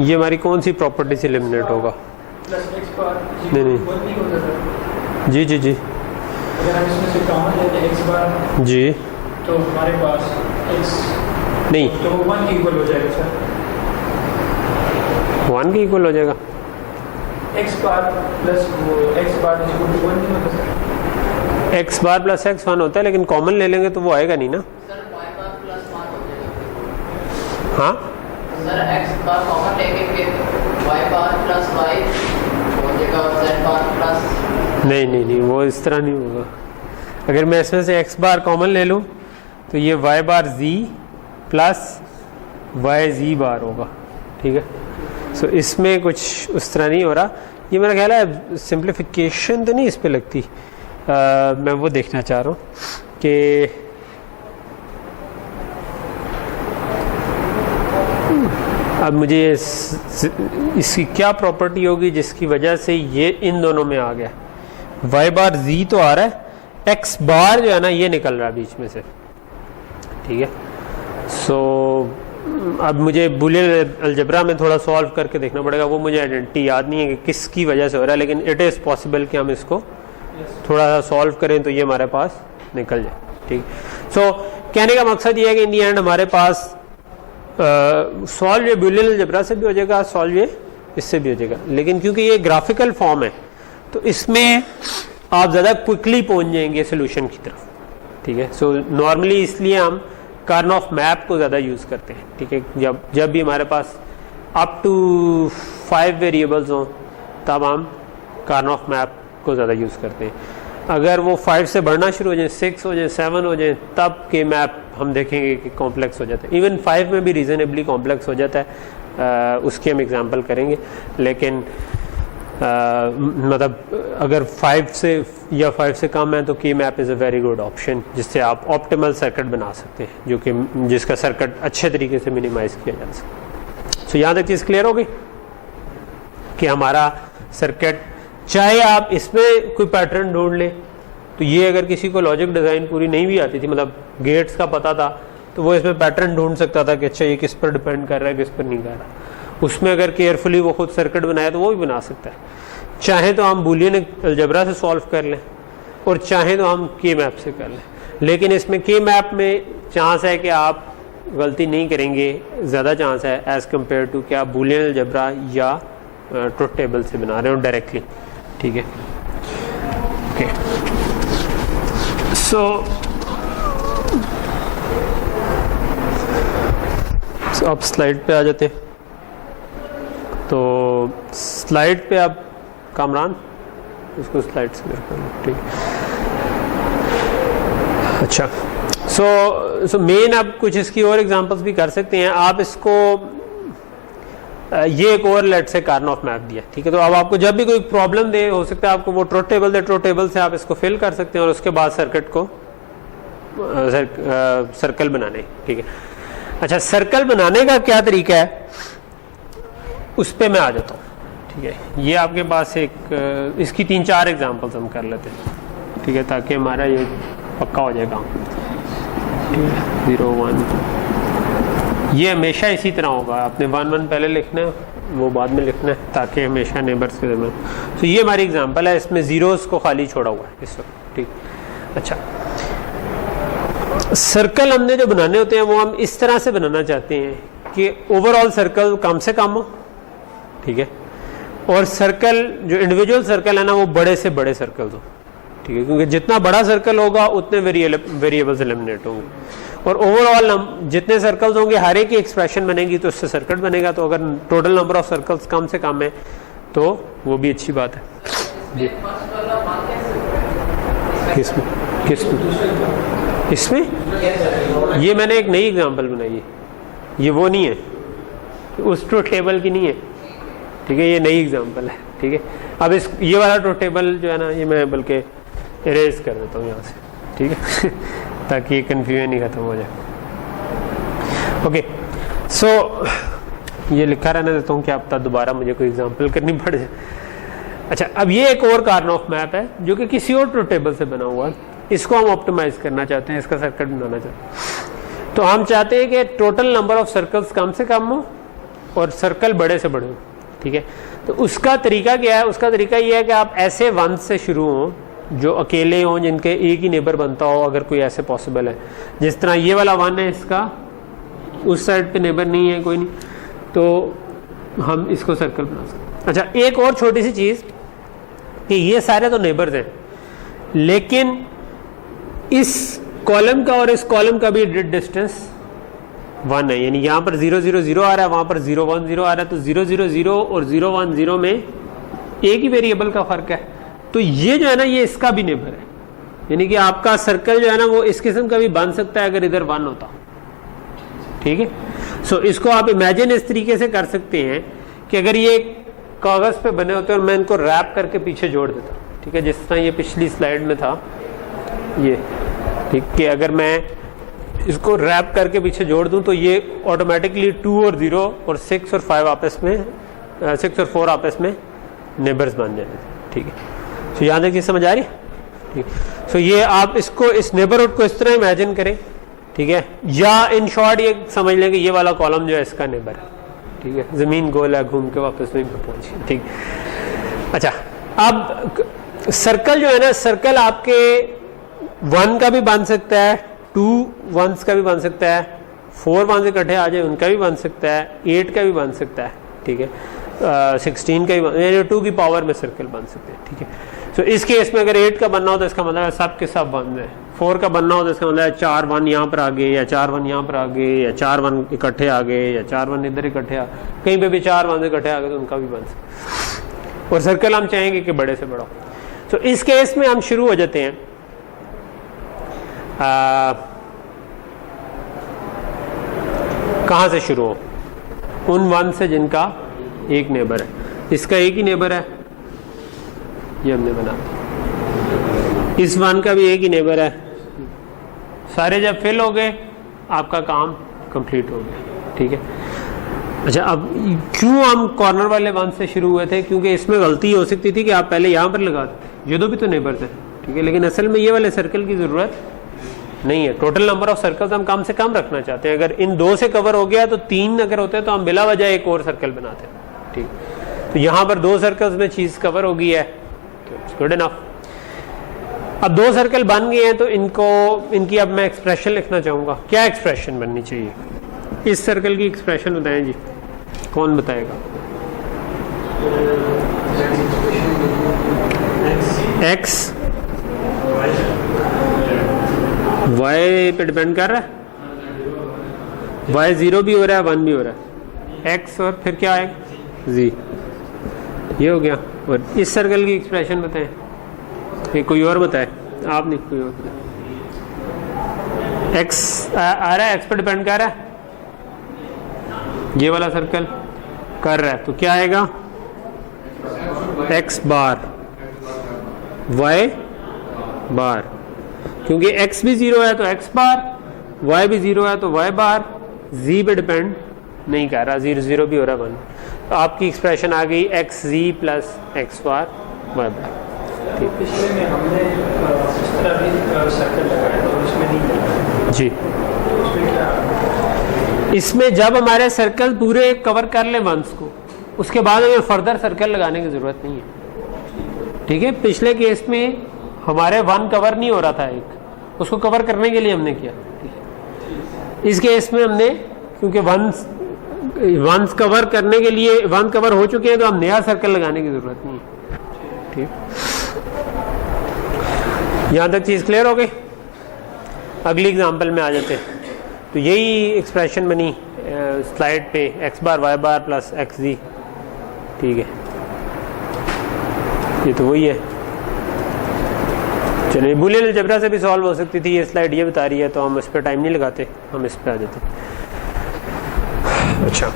ये हमारी कौन सी प्रॉपर्टी से एलिमिनेट होगा? प्लस एक्स बार नहीं, नहीं। 1 नहीं होता सर? जी जी जी अगर हम इसमें से कॉमन लेते हैं एक्स बार जी, तो हमारे पास एक्स नहीं तो 1 के इक्वल हो जाएगा सर। 1 के इक्वल हो जाएगा। एक्स बार प्लस वो एक्स बार इक्वल टू 1 नहीं होता सर? एक्स बार प्लस एक्स 1 होता है, लेकिन कॉमन ले लेंगे तो वो आएगा नहीं ना। सर y बार प्लस 1 हो जाएगा। हाँ सर x बार कॉमन लेके फिर y बार प्लस y हो जाएगा और z बार प्लस। नहीं नहीं नहीं, वो इस तरह नहीं होगा। अगर मैं इसमें से एक्स बार कॉमन ले लूँ तो ये वाई बार जी प्लस वाई जी बार होगा, ठीक है। सो इसमें कुछ उस तरह नहीं हो रहा। ये मेरा ख्याल है सिंप्लीफिकेशन तो नहीं इस पे लगती। मैं वो देखना चाह रहा हूँ कि अब मुझे इसकी क्या प्रॉपर्टी होगी जिसकी वजह से ये इन दोनों में आ गया। वाई बार जी तो आ रहा है, एक्स बार जो है ना ये निकल रहा है बीच में से, ठीक है। सो अब मुझे बूलियन अलजेब्रा में थोड़ा सॉल्व करके देखना पड़ेगा। वो मुझे आइडेंटिटी याद नहीं है कि किसकी वजह से हो रहा है, लेकिन इट इज़ पॉसिबल कि हम इसको थोड़ा सा सॉल्व करें तो ये हमारे पास निकल जाए, ठीक। सो कहने का मकसद ये है कि इन दी एंड हमारे पास सॉल्व ये बूलियन अलजेब्रा से भी हो जाएगा, सॉल्व ये इससे भी हो जाएगा। लेकिन क्योंकि ये ग्राफिकल फॉर्म है तो इसमें आप ज़्यादा क्विकली पहुंच जाएंगे सोल्यूशन की तरफ, ठीक है। सो नॉर्मली इसलिए हम कार्नोफ मैप को ज़्यादा यूज़ करते हैं, ठीक है। जब भी हमारे पास अप टू 5 वेरिएबल्स हों तब हम कार्नोफ मैप को ज़्यादा यूज़ करते हैं। अगर वो 5 से बढ़ना शुरू हो जाए, 6 हो जाए, 7 हो जाए, तब के मैप हम देखेंगे कि कॉम्प्लेक्स हो जाता है। इवन 5 में भी रीजनेबली कॉम्प्लेक्स हो जाता है, उसकी हम एग्जांपल करेंगे। लेकिन मतलब अगर 5 से या 5 से कम है तो की map is a very good option, जिससे आप ऑप्टिमल सर्किट बना सकते हैं, जो कि जिसका सर्किट अच्छे तरीके से मिनिमाइज किया जा सके। सो यहाँ तक चीज़ क्लियर हो गई कि हमारा सर्किट, चाहे आप इसमें कोई पैटर्न ढूंढ लें, तो ये अगर किसी को लॉजिक डिज़ाइन पूरी नहीं भी आती थी, मतलब गेट्स का पता था, तो वो इसमें पैटर्न ढूंढ सकता था कि अच्छा ये किस पर डिपेंड कर रहा है, किस पर नहीं कर रहा। उसमें अगर केयरफुली वो खुद सर्किट बनाए तो वो भी बना सकता है। चाहे तो हम बूलियन अलजेब्रा से सॉल्व कर लें और चाहे तो हम के मैप से कर लें। लेकिन इसमें के मैप में चांस है कि आप गलती नहीं करेंगे, ज़्यादा चांस है एज़ कम्पेयर टू कि आप बूलियन अलजेब्रा या ट्रुथ टेबल से बना रहे हो डायरेक्टली, ठीक है। ओके, सो अब स्लाइड पे आ जाते हैं। तो स्लाइड पे आप कामरान इसको स्लाइड से ठीक है। अच्छा, सो मेन आप कुछ इसकी और एग्जांपल्स भी कर सकते हैं। आप इसको ये एक और लेट से कार्नोफ मैप दिया, ठीक है। तो अब आपको जब भी कोई प्रॉब्लम दे, हो सकता है आपको वो ट्रुथ टेबल दे, ट्रुथ टेबल से आप इसको फिल कर सकते हैं और उसके बाद सर्किट को सर्कल बनाने, ठीक है। अच्छा, सर्कल बनाने का क्या तरीका है उस पर मैं आ जाता हूँ, ठीक है। ये आपके पास एक इसकी 3-4 एग्जांपल्स हम कर लेते हैं, ठीक है, ताकि हमारा ये पक्का हो जाए काम, ठीक है। 0 1 ये हमेशा इसी तरह होगा, आपने 1 1 पहले लिखना है, वो बाद में लिखना है, ताकि हमेशा नेबर्स के दरमियान। तो ये हमारी एग्जांपल है, इसमें जीरोस को खाली छोड़ा हुआ है इस वक्त, ठीक। अच्छा, सर्कल हमने जो बनाने होते हैं वो हम इस तरह से बनाना चाहते हैं कि ओवरऑल सर्कल कम से कम हो, ठीक है, और सर्कल जो इंडिविजुअल सर्कल है ना वो बड़े से बड़े सर्कल हो, ठीक है, क्योंकि जितना बड़ा सर्कल होगा उतने वेरिएबल्स एलिमिनेट होंगे, और ओवरऑल जितने सर्कल्स होंगे हर एक की एक्सप्रेशन बनेगी तो उससे सर्किट बनेगा। तो अगर टोटल नंबर ऑफ सर्कल्स कम से कम है तो वो भी अच्छी बात है। किसमें इसमें ये मैंने एक नई एग्जांपल बनाई है, ये वो नहीं है, उस ट्रुथ टेबल की नहीं है, ठीक है, ये नई एग्जांपल है, ठीक है। अब इस ये वाला ट्रुथ टेबल जो है ना ये मैं बल्कि इरेज कर देता हूँ यहाँ से, ठीक है ताकि ये कन्फ्यूजन ही खत्म हो जाए। ओके, सो ये लिखा रहने देता हूँ कि अब तक दोबारा मुझे कोई एग्जांपल करनी पड़ जाए। अच्छा, अब ये एक और कार्नोफ मैप है जो कि किसी और ट्रुथ टेबल से बना हुआ है, इसको हम ऑप्टिमाइज करना चाहते हैं, इसका सर्किट बनाना चाहते हैं। तो हम चाहते हैं कि टोटल नंबर ऑफ सर्कल्स कम से कम हो और सर्कल बड़े से बड़े हो, ठीक है। तो उसका तरीका क्या है? उसका तरीका ये है कि आप ऐसे वंस से शुरू हों जो अकेले हों, जिनके एक ही नेबर बनता हो, अगर कोई ऐसे पॉसिबल है। जिस तरह ये वाला वन है, इसका उस साइड पे नेबर नहीं है कोई नहीं, तो हम इसको सर्कल बना सकते हैं। अच्छा, एक और छोटी सी चीज़ कि ये सारे तो नेबर्स हैं, लेकिन इस कॉलम का और इस कॉलम का भी डिस्टेंस 1 है, यानी यहाँ पर 0 0 0 आ रहा है, वहाँ पर 0 1 0 आ रहा है, तो 0 0 0 और 0 1 0 में एक ही वेरिएबल का फर्क है। तो ये जो है ना, ये इसका भी नेबर है, यानी कि आपका सर्कल जो है ना वो इस किस्म का भी बन सकता है अगर इधर 1 होता, ठीक है। सो इसको आप इमेजिन इस तरीके से कर सकते हैं कि अगर ये कागज पे बने होते और मैं इनको रैप करके पीछे जोड़ देता, ठीक है, जिस तरह ये पिछली स्लाइड में था ये, ठीक, कि अगर मैं इसको रैप करके पीछे जोड़ दूं तो ये ऑटोमेटिकली 2 और 0 और 6 और 5 आपस में 6 और 4 आपस में नेबर्स बन जाते, ठीक है। तो यहाँ तक ये समझ आ रही है, ठीक। सो ये आप इसको, इस नेबरहुड को इस तरह इमेजिन करें, ठीक है, या इन शॉर्ट ये समझ लें कि ये वाला कॉलम जो है इसका नेबर है, ठीक है। जमीन गोल है, घूम के वापस वहीं पर पहुंची, ठीक। अच्छा, अब सर्कल जो है ना, सर्कल आपके 1 का भी बन सकता है, 2 1s का भी बन सकता है, 4 1 इकट्ठे आ जाए उनका भी बन सकता है, 8 का भी बन सकता है, ठीक है, 16 का भी, 2 की पावर में सर्कल बन सकते हैं, ठीक है। तो इस केस में अगर 8 का बनना हो तो इसका मतलब है सब के सब 1 है। 4 का बनना हो तो इसका मतलब है 4 1 यहाँ पर आ गए, या 4 1 यहाँ पर आ गए, या 4 1 इकट्ठे आ गए, या 4 1 इधर इकट्ठे आ, कहीं पे भी 4 1 इकट्ठे आ गए तो उनका भी बन सकता है। और सर्कल हम चाहेंगे कि बड़े से बड़ा। तो इस केस में हम शुरू हो जाते हैं कहाँ से शुरू हो? उन 1 से जिनका एक नेबर है। इसका एक ही नेबर है, ये हमने बना, इस 1 का भी एक ही नेबर है। सारे जब फिल हो गए आपका काम कंप्लीट हो गया, ठीक है। अच्छा, अब क्यों हम कॉर्नर वाले 1 से शुरू हुए थे? क्योंकि इसमें गलती हो सकती थी कि आप पहले यहाँ पर लगाते, ये दो भी तो नेबर थे, ठीक है, लेकिन असल में ये वाले सर्कल की जरूरत नहीं है। टोटल नंबर ऑफ सर्कल्स हम कम से कम रखना चाहते हैं। अगर इन 2 से कवर हो गया तो 3 अगर होते हैं तो हम बिला वजह एक और सर्कल बनाते हैं, ठीक। तो यहाँ पर 2 सर्कल्स में चीज कवर हो गई है, गुड इनफ। अब 2 सर्कल बन गए हैं तो इनकी अब मैं एक्सप्रेशन लिखना चाहूंगा। क्या एक्सप्रेशन बननी चाहिए? इस सर्कल की एक्सप्रेशन बताएं जी, कौन बताएगा? एक्स वाई पे डिपेंड कर रहा है, वाई 0 भी हो रहा है 1 भी हो रहा है, एक्स और फिर क्या है जी, ये हो गया। और इस सर्कल की एक्सप्रेशन बताएं, ये कोई और बताए, आप नहीं, कोई और बताए। एक्स आ रहा है, एक्स पर डिपेंड कर रहा है, ये वाला सर्कल कर रहा है, तो क्या आएगा? एक्स बार वाई बार, क्योंकि x भी 0 है तो x बार, y भी 0 है तो y बार, z पे डिपेंड नहीं कर रहा, 0 0 भी हो रहा है 1। तो आपकी एक्सप्रेशन आ गई एक्स जी प्लस एक्स बार वाई बार। तो पिछले में हमने इस तरह भी सर्कल लगाया तो इसमें नहीं लगाया जी। इसमें क्या? इसमें जब हमारे सर्कल पूरे कवर कर ले 1s को, उसके बाद हमें फर्दर सर्कल लगाने की जरूरत नहीं है, ठीक है। पिछले केस में हमारे 1 कवर नहीं हो रहा था, एक उसको कवर करने के लिए हमने किया, ठीक है। इस केस में हमने, क्योंकि 1 कवर करने के लिए 1 कवर हो चुके हैं तो हम नया सर्कल लगाने की जरूरत नहीं है, ठीक। यहां तक चीज क्लियर हो गई? अगली एग्जांपल में आ जाते हैं। तो यही एक्सप्रेशन बनी स्लाइड पे, एक्स बार वाई बार प्लस एक्स जी, ठीक है। ये तो वही है। चलिए, बूलियन अलजेब्रा से भी सॉल्व हो सकती थी, ये स्लाइड ये बता रही है, तो हम इस पर टाइम नहीं लगाते, हम इस पर आ जाते। अच्छा,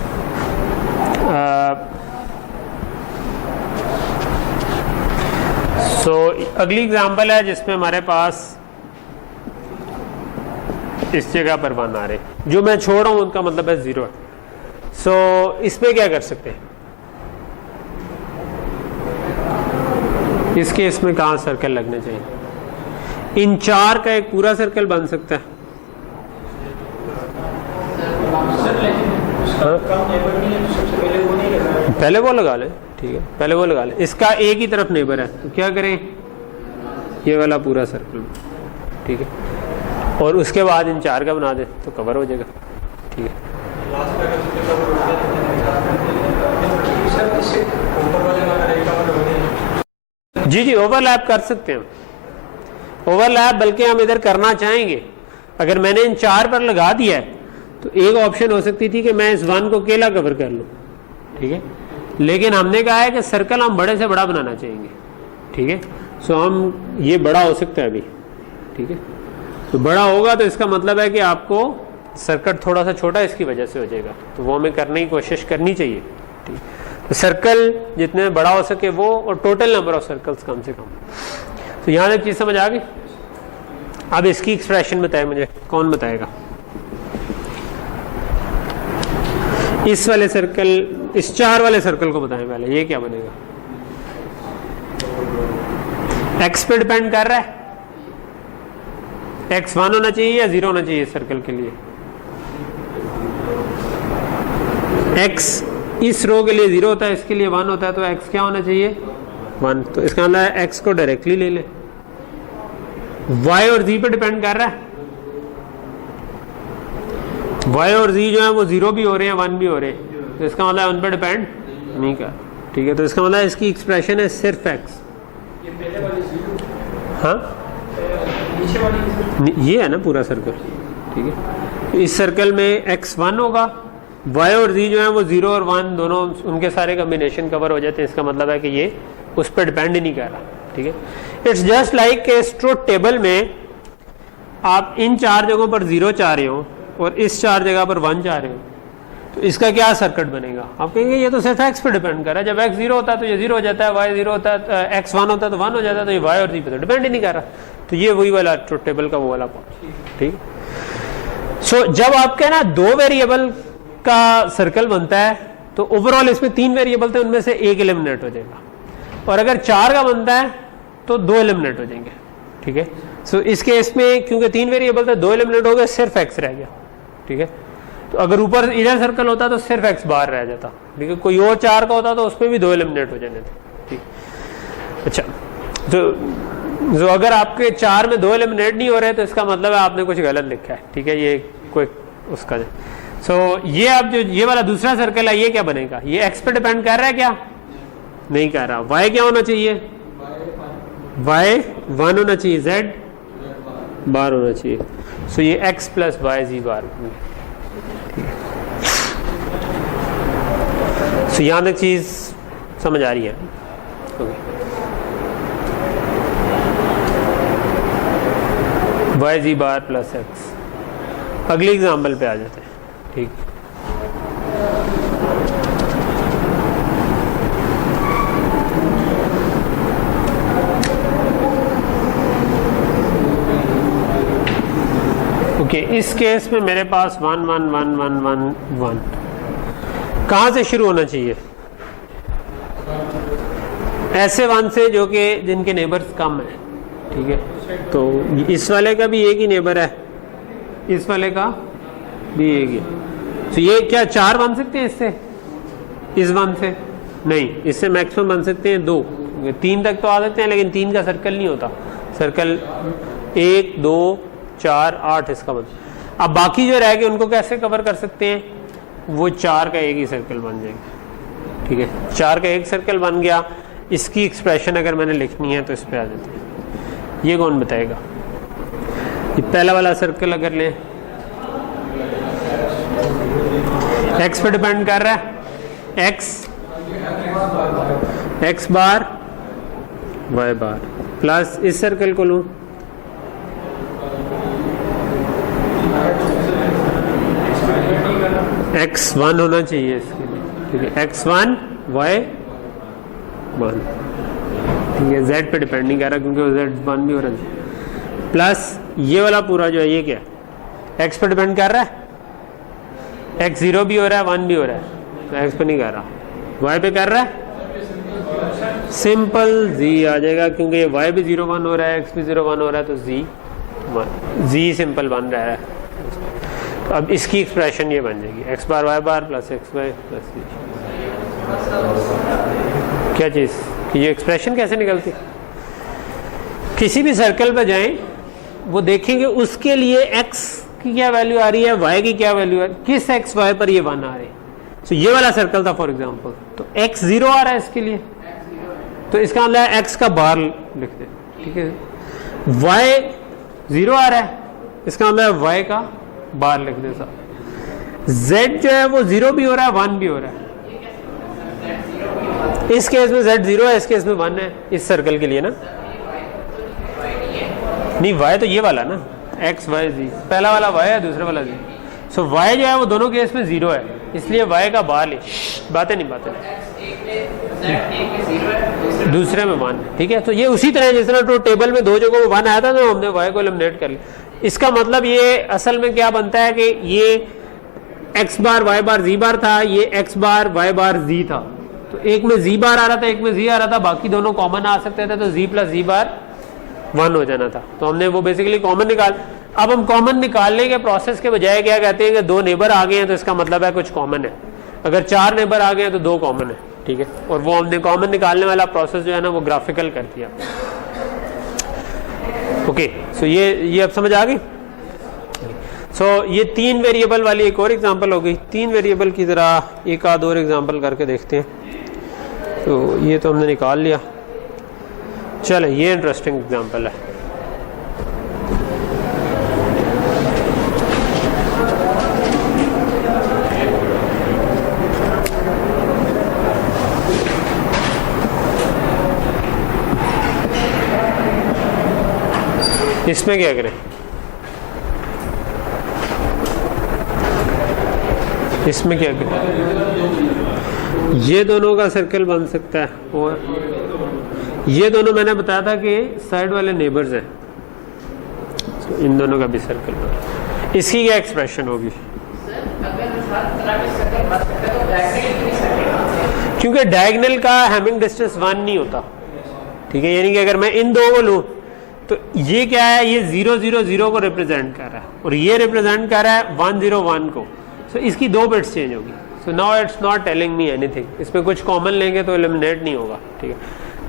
अगली एग्जांपल है जिसमें हमारे पास इस जगह पर 1 आ रहे, जो मैं छोड़ रहा हूं उनका मतलब है 0 है। इसमें क्या कर सकते हैं? इस केस में कहां सर्कल लगने चाहिए? इन 4 का एक पूरा सर्कल बन सकता है। हाँ? कम नेबर नहीं है तो सबसे पहले वो नहीं लगाना। पहले वो लगा ले, ठीक है, पहले वो लगा ले। इसका एक ही तरफ नेबर है तो क्या करें, ये वाला पूरा सर्कल, ठीक है, और उसके बाद इन 4 का बना दे तो कवर हो जाएगा, ठीक है। सर इससे ऊपर वाले का रहेगा जी जी, ओवरलैप कर सकते हैं, ओवरलैप बल्कि हम इधर करना चाहेंगे। अगर मैंने इन 4 पर लगा दिया है तो एक ऑप्शन हो सकती थी कि मैं इस 1 को अकेला कवर कर लूँ, ठीक है, लेकिन हमने कहा है कि सर्कल हम बड़े से बड़ा बनाना चाहेंगे, ठीक है। सो हम ये बड़ा हो सकता है अभी, ठीक है, तो बड़ा होगा तो इसका मतलब है कि आपको सर्कल थोड़ा सा छोटा इसकी वजह से हो जाएगा, तो वो हमें करने की कोशिश करनी चाहिए, ठीक। तो सर्कल जितने बड़ा हो सके वो, और टोटल नंबर ऑफ सर्कल्स कम से कम। तो यहाँ एक चीज समझ आ गई। अब इसकी एक्सप्रेशन बताए मुझे, कौन बताएगा? इस वाले सर्कल, इस 4 वाले सर्कल को बताएं पहले, ये क्या बनेगा? एक्स पे डिपेंड कर रहा है, एक्स 1 होना चाहिए या 0 होना चाहिए सर्कल के लिए? एक्स इस रो के लिए 0 होता है, इसके लिए 1 होता है, तो एक्स क्या होना चाहिए? 1। तो इसका मतलब है एक्स को डायरेक्टली ले ले। वाई और जी पे डिपेंड कर रहा है, वाई और जी जो है वो 0 भी हो रहे हैं 1 भी हो रहे हैं, तो इसका मतलब उन पर डिपेंड नहीं कर, ठीक है। तो इसका मतलब इसकी एक्सप्रेशन है सिर्फ एक्स। ये पहले वाली 0, हाँ, नीचे वाली ये है ना पूरा सर्कल, ठीक है। इस सर्कल में एक्स 1 होगा, वाई और जी जो है वो 0 और 1 दोनों उनके सारे कम्बिनेशन कवर हो जाते हैं, इसका मतलब है कि ये उस पर डिपेंड ही नहीं कर रहा, ठीक है। इट्स जस्ट लाइक के ट्रुथ टेबल में आप इन 4 जगहों पर 0 चाह रहे हो और इस 4 जगह पर 1 चाह रहे हो, तो इसका क्या सर्किट बनेगा? आप कहेंगे ये तो सिर्फ एक्स पे डिपेंड कर रहा है, जब एक्स 0 होता है तो ये 0 हो जाता है, वाई 0 होता है, एक्स 1 होता है तो 1 हो जाता है, तो ये वाई और जी पे तो डिपेंड ही नहीं कर रहा। तो ये वही वाला ट्रुथ टेबल का वो वाला पॉइंट, ठीक। सो जब आपके ना 2 वेरिएबल का सर्कल बनता है तो ओवरऑल इसमें 3 वेरिएबल थे, उनमें से 1 एलिमिनेट हो जाएगा, और अगर 4 का बनता है तो 2 एलिमिनेट हो जाएंगे, ठीक है। सो इस केस में क्योंकि 3 वेरिएबल थे, 2 एलिमिनेट हो गए, सिर्फ एक्स रह गया, ठीक है। तो अगर ऊपर इधर सर्कल होता तो सिर्फ एक्स बाहर रह जाता, ठीक है। कोई और 4 का होता तो उसमें भी 2 एलिमिनेट हो जाने थे, ठीक। अच्छा, तो अगर आपके 4 में 2 एलिमिनेट नहीं हो रहे तो इसका मतलब है आपने कुछ गलत लिखा है, ठीक है। ये कोई उसका ये अब जो ये वाला दूसरा सर्कल है ये क्या बनेगा? ये एक्स पे डिपेंड कर रहा है क्या? नहीं कर रहा। वाई क्या होना चाहिए? वाई 1 होना चाहिए, जेड बार होना चाहिए। सो ये एक्स प्लस वाई जी बार। सो यहां तक चीज समझ आ रही है? वाई जी बार प्लस एक्स। अगली एग्जाम्पल पे आ जाते हैं, ठीक। ओके, इस केस में मेरे पास 1 1 1 1 1 1 कहां से शुरू होना चाहिए? ऐसे 1 से जो कि जिनके नेबर्स कम है, ठीक है। तो इस वाले का भी एक ही नेबर है, इस वाले का भी एक ही। तो ये क्या 4 बन सकते हैं इससे? इस 1 से नहीं, इससे मैक्सिमम बन सकते हैं 2, 3 तक तो आ सकते हैं, लेकिन 3 का सर्कल नहीं होता। सर्कल 1 2 4 8 इसका बन। अब बाकी जो रह गए उनको कैसे कवर कर सकते हैं? वो 4 का एक ही सर्कल बन जाएगा, ठीक है। 4 का एक सर्कल बन गया। इसकी एक्सप्रेशन अगर मैंने लिखनी है तो इस पे आ जाते हैं। ये कौन बताएगा? ये पहला वाला सर्कल अगर लें, एक्स पे डिपेंड कर रहा है, एक्स बार वाई बार, प्लस इस सर्कल को लूं, एक्स 1 होना चाहिए इसके लिए, ठीक है। एक्स 1 वाई 1, ठीक है। जेड पे डिपेंड नहीं कर रहा क्योंकि जेड 1 भी हो रहा है, प्लस ये वाला पूरा जो है ये क्या है? एक्स पे डिपेंड कर रहा है, एक्स 0 भी हो रहा है 1 भी हो रहा है, तो एक्स पे नहीं कर रहा। वाई पे कर रहा है, सिंपल जी आ जाएगा क्योंकि ये वाई भी 0 1 हो रहा है, एक्स भी 0 1 हो रहा है, तो जी सिंपल 1 रह रहा है। तो अब इसकी एक्सप्रेशन ये बन जाएगी एक्स बार वाई बार प्लस एक्स वाई प्लस क्या चीज़ कि ये एक्सप्रेशन कैसे निकलती। किसी भी सर्कल पर जाएं वो देखेंगे उसके लिए x की क्या वैल्यू आ रही है, y की क्या वैल्यू है, किस x y पर ये 1 आ रही है। तो ये वाला सर्कल था फॉर एग्जांपल, तो x 0 आ रहा है इसके लिए, तो इसका मतलब है x का बार लिख दे, ठीक है। y 0 आ रहा है, इसका मतलब है y का बार लिख दे साहब। z जो है वो 0 भी हो रहा है 1 भी हो रहा है। इस केस में z 0 है, इस केस में 1 है, इस सर्कल के लिए ना। नहीं y तो ये वाला ना x y z, पहला वाला y है दूसरा वाला z। सो y जो है वो दोनों केस में 0 है, इसलिए y का बार ले, बातें नहीं दूसरे में 1, ठीक है। तो ये उसी तरह जिस तरह तो टेबल में दो जगहों में 1 आया था तो हमने y को एलिमिनेट कर लिया। इसका मतलब ये असल में क्या बनता है कि ये x बार y बार z बार था, ये x बार y बार z था। तो एक में z बार आ रहा था, एक में z आ रहा था, बाकी दोनों कॉमन आ सकते थे, तो z प्लस z बार 1 हो जाना था। तो हमने वो बेसिकली कॉमन निकाल। अब हम कॉमन निकालने के प्रोसेस के बजाय क्या कहते हैं कि 2 नेबर आ गए हैं तो इसका मतलब है कुछ कॉमन है। अगर 4 नेबर आ गए हैं तो 2 कॉमन है, ठीक है। और वो हमने कॉमन निकालने वाला प्रोसेस जो है ना वो ग्राफिकल कर दिया। ओके, सो ये अब समझ आ गई। सो ये 3 वेरिएबल वाली एक और एग्जांपल हो गई। 3 वेरिएबल की तरह एक आध और एग्जांपल करके देखते हैं। तो ये तो हमने निकाल लिया। चलो ये इंटरेस्टिंग एग्जांपल है। इसमें क्या करें, इसमें क्या करें, ये दोनों का सर्कल बन सकता है और ये दोनों मैंने बताया था कि साइड वाले नेबर्स हैं, तो इन दोनों का भी सर्कल बन। इसकी क्या एक्सप्रेशन होगी, क्योंकि डायगोनल का हैमिंग डिस्टेंस 1 नहीं होता, ठीक है। यानी कि अगर मैं इन दो को लूं तो ये क्या है, ये 0 0 0 को रिप्रेजेंट कर रहा है और ये रिप्रेजेंट कर रहा है 1 0 1 को। सो इसकी 2 बिट्स चेंज होगी। So now it's not telling me anything. इसमें कुछ कॉमन लेंगे तो एलिमिनेट नहीं होगा, ठीक है।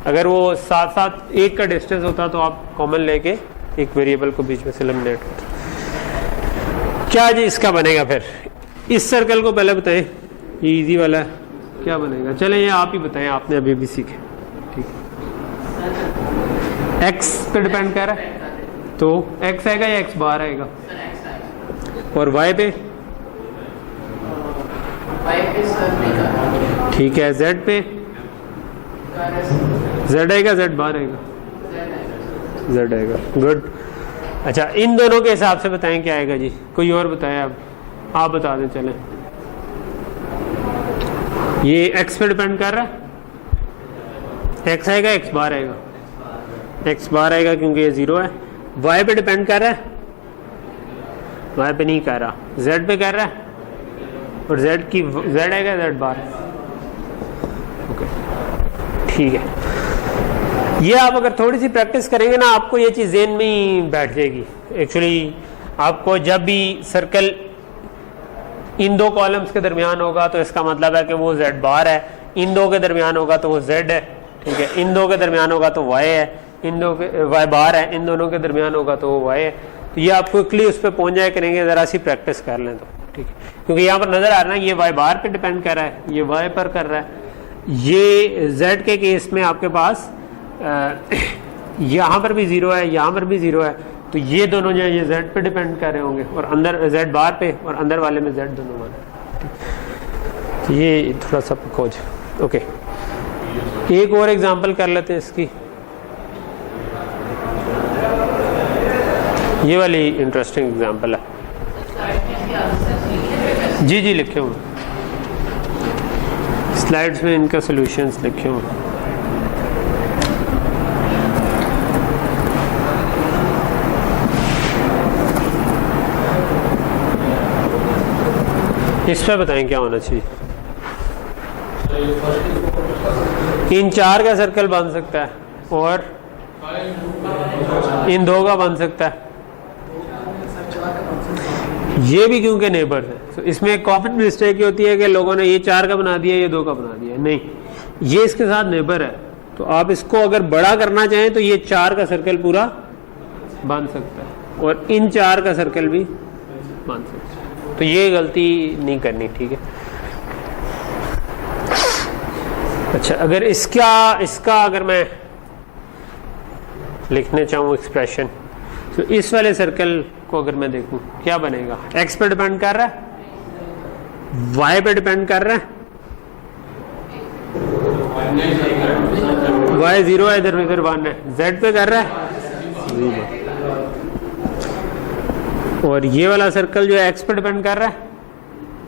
अगर वो साथ साथ 1 का डिस्टेंस होता तो आप कॉमन लेके एक वेरिएबल को बीच में से एलिमिनेट करते। क्या जी इसका बनेगा फिर, इस सर्कल को पहले बताएं, ये इजी वाला है, क्या बनेगा। चले ये आप ही बताएं, आपने अभी भी सीखे, ठीक है। x पे डिपेंड कर रहा है तो x आएगा या x बार आएगा, और y पे ठीक है, z पे z आएगा, z बार आएगा, z आएगा। गुड। अच्छा इन दोनों के हिसाब से बताएं क्या आएगा जी, कोई और बताए, आप बता दें। चलें, ये x पे डिपेंड कर रहा है, x आएगा x बार आएगा, x बार आएगा क्योंकि ये 0 है। y पे डिपेंड कर रहा है, y पे नहीं कर रहा, z पे कर रहा है, और z आएगा z बार। ओके ठीक है। ये आप अगर थोड़ी सी प्रैक्टिस करेंगे ना आपको ये चीज़ ज़हन में ही बैठ जाएगी। एक्चुअली आपको जब भी सर्कल इन 2 कॉलम्स के दरमियान होगा तो इसका मतलब है कि वो z बार है, इन 2 के दरमियान होगा तो वो z है, ठीक है। इन 2 के दरमियान होगा तो y है, इन 2 के y बार है, इन दोनों के दरमियान होगा तो वो y है। तो ये आप क्विकली उस पर पहुंच जाए करेंगे, ज़रा सी प्रैक्टिस कर लें तो, ठीक है। क्योंकि यहाँ पर नज़र आ रहा है ये y बार पे डिपेंड कर रहा है, ये y पर कर रहा है। ये z के केस में आपके पास यहाँ पर भी 0 है, यहाँ पर भी 0 है, तो ये दोनों जो है ये z पे डिपेंड कर रहे होंगे, और अंदर z बार पे और अंदर वाले में z दोनों बार। तो ये थोड़ा सा खोज। ओके एक और एग्जांपल कर लेते हैं इसकी। ये वाली इंटरेस्टिंग एग्जांपल है। जी जी लिखे हुए स्लाइड्स में इनका सॉल्यूशंस लिखे हुए। इस पर बताएं क्या होना चाहिए। इन 4 का सर्कल बन सकता है और इन 2 का बन सकता है। ये भी क्योंकि नेबर्स है, तो इसमें एक कॉमन मिस्टेक ये होती है कि लोगों ने ये 4 का बना दिया, ये 2 का बना दिया। नहीं, ये इसके साथ नेबर है, तो आप इसको अगर बड़ा करना चाहें तो ये 4 का सर्कल पूरा बन सकता है और इन 4 का सर्कल भी बन सकता है। तो ये गलती नहीं करनी, ठीक है। अच्छा, अगर इसका अगर मैं लिखने चाहूँ एक्सप्रेशन, तो इस वाले सर्कल को अगर मैं देखूं क्या बनेगा, x पे डिपेंड कर रहा है, y पे डिपेंड कर रहा है, y 0 है, इधर 1 है, z पे कर रहा है 0, और ये वाला सर्कल जो है x पे डिपेंड कर रहा है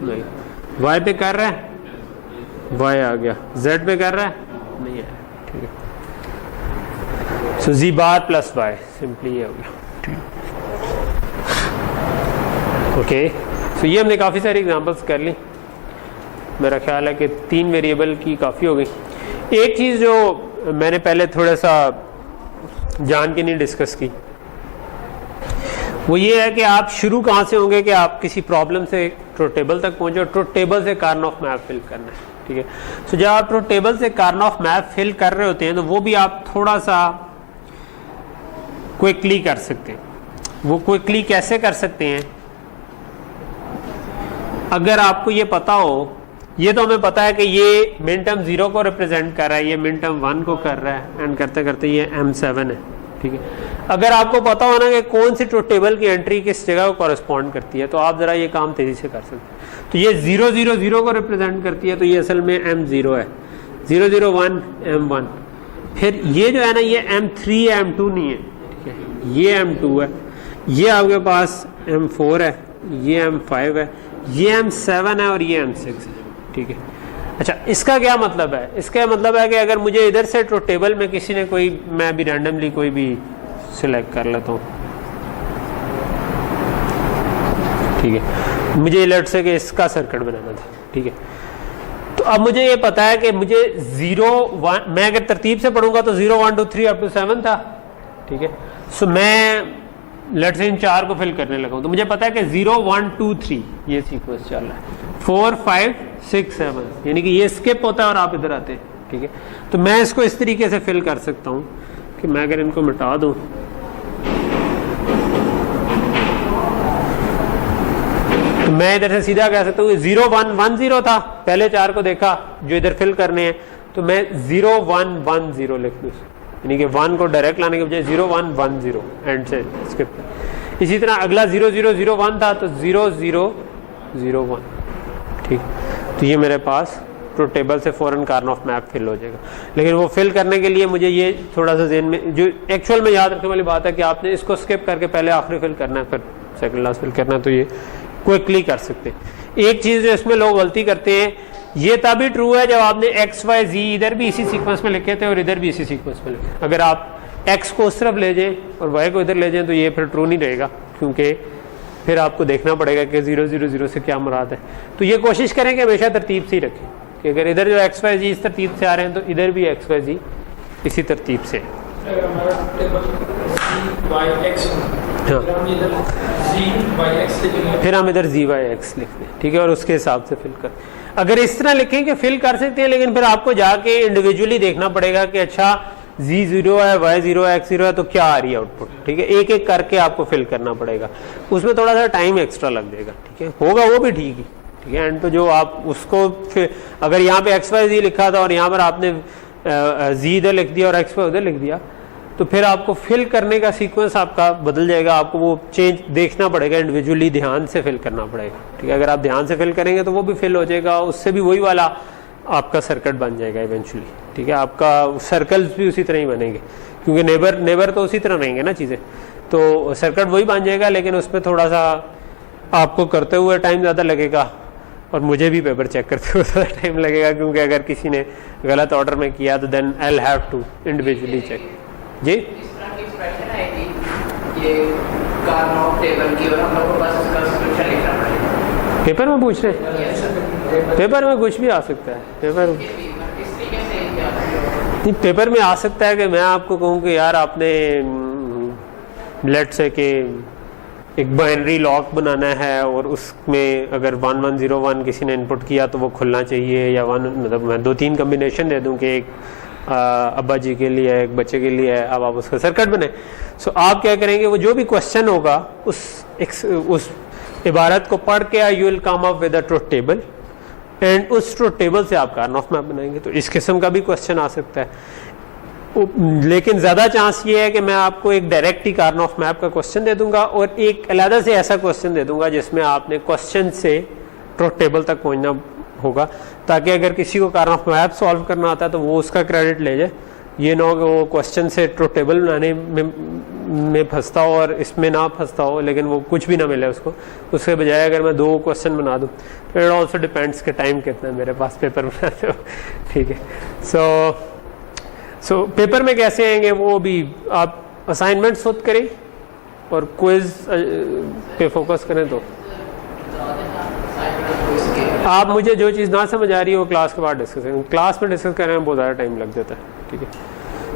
नहीं, y पे कर रहा है, y आ गया, z पे कर रहा है नहीं है, ठीक है। सो z बार प्लस y सिंपली ये हो गया, ओके। सो ये हमने काफ़ी सारी एग्जांपल्स कर ली, मेरा ख्याल है कि 3 वेरिएबल की काफ़ी हो गई। एक चीज़ जो मैंने पहले थोड़ा सा जान के नहीं डिस्कस की, वो ये है कि आप शुरू कहाँ से होंगे कि आप किसी प्रॉब्लम से ट्रुथ टेबल तक पहुँचे और ट्रुथ टेबल से कार्नोफ मैप फिल करना है, ठीक है। सो जब आप ट्रुथ टेबल से कार्नोफ मैप फिल कर रहे होते हैं तो वो भी आप थोड़ा सा क्विकली कर सकते हैं। वो क्विकली कैसे कर सकते हैं, अगर आपको ये पता हो, ये तो हमें पता है कि ये मिन टर्म 0 को रिप्रेजेंट कर रहा है, ये मिन टर्म 1 को कर रहा है, एंड करते करते ये M7 है, ठीक है। अगर आपको पता हो ना कि कौन सी ट्रुथ टेबल की एंट्री किस जगह को कॉरेस्पॉन्ड करती है, तो आप जरा ये काम तेजी से कर सकते हैं। तो ये 0 0 0 को रिप्रेजेंट करती है, तो ये असल में M0 है, 0 0 1 M1, फिर ये जो है ना ये M3 है, M2 नहीं है, ठीक है, ये M2 है, ये आपके पास M4 है, ये M5 है, ये M7 है और ये M6 है, ठीक है। अच्छा, इसका क्या मतलब है, इसका मतलब है कि अगर मुझे इधर से ट्रुथ टेबल में किसी ने कोई, मैं भी रैंडमली कोई भी सिलेक्ट कर लेता हूँ, ठीक है, मुझे लेट्स से कि इसका सर्किट बनाना था, ठीक है। तो अब मुझे ये पता है कि मुझे 0 1, मैं अगर तरतीब से पढ़ूंगा तो 0 1 2 3 अप टू 7 था, ठीक है। सो मैं लेट्स से इन 4 को फिल करने लगा हूं, तो मुझे पता है कि 0 1 2 3 ये सीक्वेंस चल रहा है, 4 5 6 7, यानी कि ये स्किप होता है और आप इधर आते हैं, ठीक है। तो मैं इसको इस तरीके से फिल कर सकता हूं कि मैं अगर इनको मिटा दूं, तो मैं इधर से सीधा कह सकता हूँ 0 1 1 0 था, पहले 4 को देखा जो इधर फिल करने हैं, तो मैं 0 1 1 0 लिख दूँ, यानी कि 1 को डायरेक्ट लाने के बजाय 0 1 1 0 एंड से स्किप। इसी तरह अगला 0 0 0 1 था, तो 0 0 0 1, ठीक। तो ये मेरे पास ट्रुथ टेबल से फौरन कार्नोफ मैप फिल हो जाएगा। लेकिन वो फिल करने के लिए मुझे ये थोड़ा सा ज़हन में, जो एक्चुअल में याद रखने वाली बात है कि आपने इसको स्किप करके पहले आखिरी फिल करना है, फिर सेकंड लास्ट फिल करना है, तो ये क्विकली कर सकते हैं। एक चीज़ जो इसमें लोग गलती करते हैं, ये तभी ट्रू है जब आपने एक्स वाई जी इधर भी इसी सीक्वेंस में लिखे थे और इधर भी इसी सीक्वेंस में लिखे। अगर आप एक्स को उस तरफ ले जाएं और वाई को इधर ले जाएं तो ये फिर ट्रू नहीं रहेगा, क्योंकि फिर आपको देखना पड़ेगा कि 0 0 0 से क्या मुराद है। तो ये कोशिश करें कि हमेशा तरतीब से ही रखें कि अगर इधर जो एक्स वाई जी इस तरतीब से आ रहे हैं तो इधर भी एक्स वाई जी इसी तरतीब से। हाँ, फिर हम इधर जी वाई एक्स लिख दें, ठीक है, और उसके हिसाब से फिल कर। अगर इस तरह लिखें कि फिल कर सकते हैं, लेकिन फिर आपको जाके इंडिविजुअली देखना पड़ेगा कि अच्छा Z0 है, Y0 है, X0 है, तो क्या आ रही है आउटपुट, ठीक है। एक एक करके आपको फिल करना पड़ेगा, उसमें थोड़ा सा टाइम एक्स्ट्रा लग जाएगा, ठीक है, होगा वो भी ठीक है, ठीक है। एंड तो जो आप उसको फिर अगर यहाँ पे XYZ लिखा था और यहाँ पर आपने Z इधर लिख दिया और XY उधर लिख दिया, तो फिर आपको फिल करने का सीक्वेंस आपका बदल जाएगा, आपको वो चेंज देखना पड़ेगा, इंडिविजुअली ध्यान से फिल करना पड़ेगा, ठीक है। अगर आप ध्यान से फिल करेंगे तो वो भी फिल हो जाएगा, उससे भी वही वाला आपका सर्किट बन जाएगा इवेंचुअली, ठीक है। आपका सर्कल्स भी उसी तरह ही बनेंगे, क्योंकि नेबर तो उसी तरह रहेंगे ना चीज़ें, तो सर्किट वही बन जाएगा, लेकिन उसमें थोड़ा सा आपको करते हुए टाइम ज़्यादा लगेगा और मुझे भी पेपर चेक करते हुए ज़्यादा टाइम लगेगा, क्योंकि अगर किसी ने गलत ऑर्डर में किया तो then I will have to individually check. जी, इस तरह की एक्सप्रेशन आएगी ये कार्नोफ टेबल की, और हम लोग को बस उसका सॉल्यूशन लिखना पड़ेगा। पेपर में पूछ रहे हैं? पेपर में कुछ भी आ सकता है, पेपर इस तरीके से क्या नहीं, पेपर में आ सकता है कि मैं आपको कहूँ कि यार आपने लेट से कि एक बाइनरी लॉक बनाना है और उसमें अगर 1101 किसी ने इनपुट किया तो वो खुलना चाहिए, या मतलब मैं 2-3 कम्बिनेशन दे दूं कि एक अब्बा जी के लिए, एक बच्चे के लिए, अब आप उसका सर्किट बने। सो आप क्या करेंगे, वो जो भी क्वेश्चन होगा उस इबारत को पढ़ के you will come up with a truth table, and उस ट्रुथ टेबल से आप कार्नोफ मैप बनाएंगे। तो इस किस्म का भी क्वेश्चन आ सकता है, लेकिन ज़्यादा चांस ये है कि मैं आपको एक डायरेक्ट ही कार्नोफ मैप का क्वेश्चन दे दूंगा और एक अलग से ऐसा क्वेश्चन दे दूंगा जिसमें आपने क्वेश्चन से ट्रुथ टेबल तक पहुंचना होगा, ताकि अगर किसी को कार्नोफ मैप सॉल्व करना आता है तो वो उसका क्रेडिट ले जाए। ये ना हो कि वो क्वेश्चन से ट्रुथ टेबल बनाने में फंसता हो और इसमें ना फंसता हो, लेकिन वो कुछ भी ना मिले उसको। उसके बजाय अगर मैं 2 क्वेश्चन बना दूँ, तो इट ऑल्सो डिपेंड्स के टाइम कितना है मेरे पास पेपर बनाते हो, ठीक है। सो पेपर में कैसे आएंगे वो भी आप असाइनमेंट्स खुद करें और क्विज पे फोकस करें। तो आप मुझे जो चीज़ ना समझ आ रही है वो क्लास के बाद डिस्कस करें, क्लास में डिस्कस करने में बहुत ज़्यादा टाइम लग जाता है, ठीक है।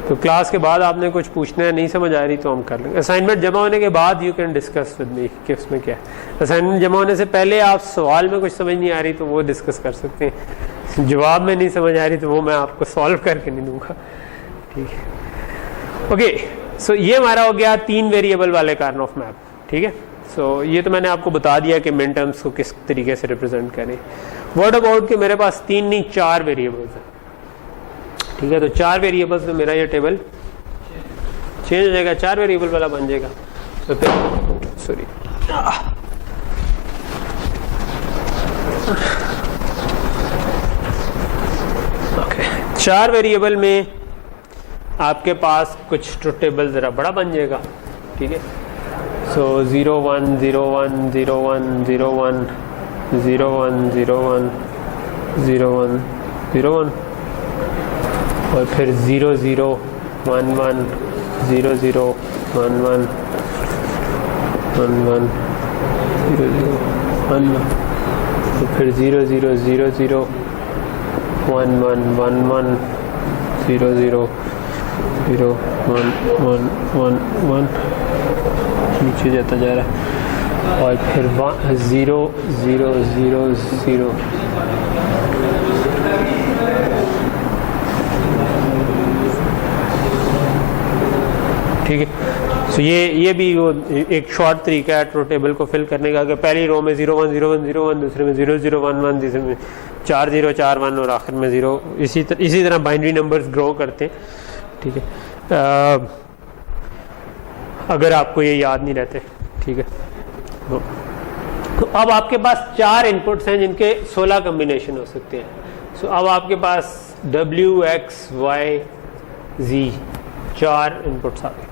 तो क्लास के बाद आपने कुछ पूछना है, नहीं समझ आ रही तो हम कर लेंगे। असाइनमेंट जमा होने के बाद you can discuss with me कि उसमें क्या है। असाइनमेंट जमा होने से पहले आप सवाल में कुछ समझ नहीं आ रही तो वो डिस्कस कर सकते हैं, जवाब में नहीं समझ आ रही तो वो मैं आपको सॉल्व करके नहीं दूंगा, ठीक है। ओके, सो ये हमारा हो गया 3 वेरिएबल वाले कार्नोफ मैप, ठीक है। सो ये तो मैंने आपको बता दिया कि मिन टर्म्स को किस तरीके से रिप्रेजेंट करें। व्हाट अबाउट कि मेरे पास 3 नहीं 4 वेरिएबल्स हैं, ठीक है। तो 4 वेरिएबल्स में मेरा ये टेबल चेंज हो जाएगा, 4 वेरिएबल वाला बन जाएगा। तो फिर सॉरी, ओके, 4 वेरिएबल में आपके पास कुछ ट्रुथ टेबल ज़रा बड़ा बन जाएगा, ठीक है। सो 0 1 0 1 0 1 0 1 0 1 0 1 0 1 0 1 और फिर 0 0 1 1 0 0 1 1 1 1 0 0 1 1 तो फिर 0 0 0 0 1 1 1 1 0 0 0 1 1 1 1 नीचे जाता जा रहा है और फिर 0 0 0 0 ठीक है। सो ये भी वो एक शॉर्ट तरीका है ट्रुथ टेबल को फिल करने का, कि पहली रो में 0 1 0 1 0 1, दूसरे में 0 0 1 1, तीसरे में 4 0 4 1 और आखिर में 0। इसी तरह बाइनरी नंबर्स ग्रो करते हैं, ठीक है। अगर आपको ये याद नहीं रहते, ठीक है। तो अब आपके पास 4 इनपुट्स हैं जिनके 16 कम्बिनेशन हो सकते हैं। सो अब आपके पास W X Y Z 4 inputs आ गए,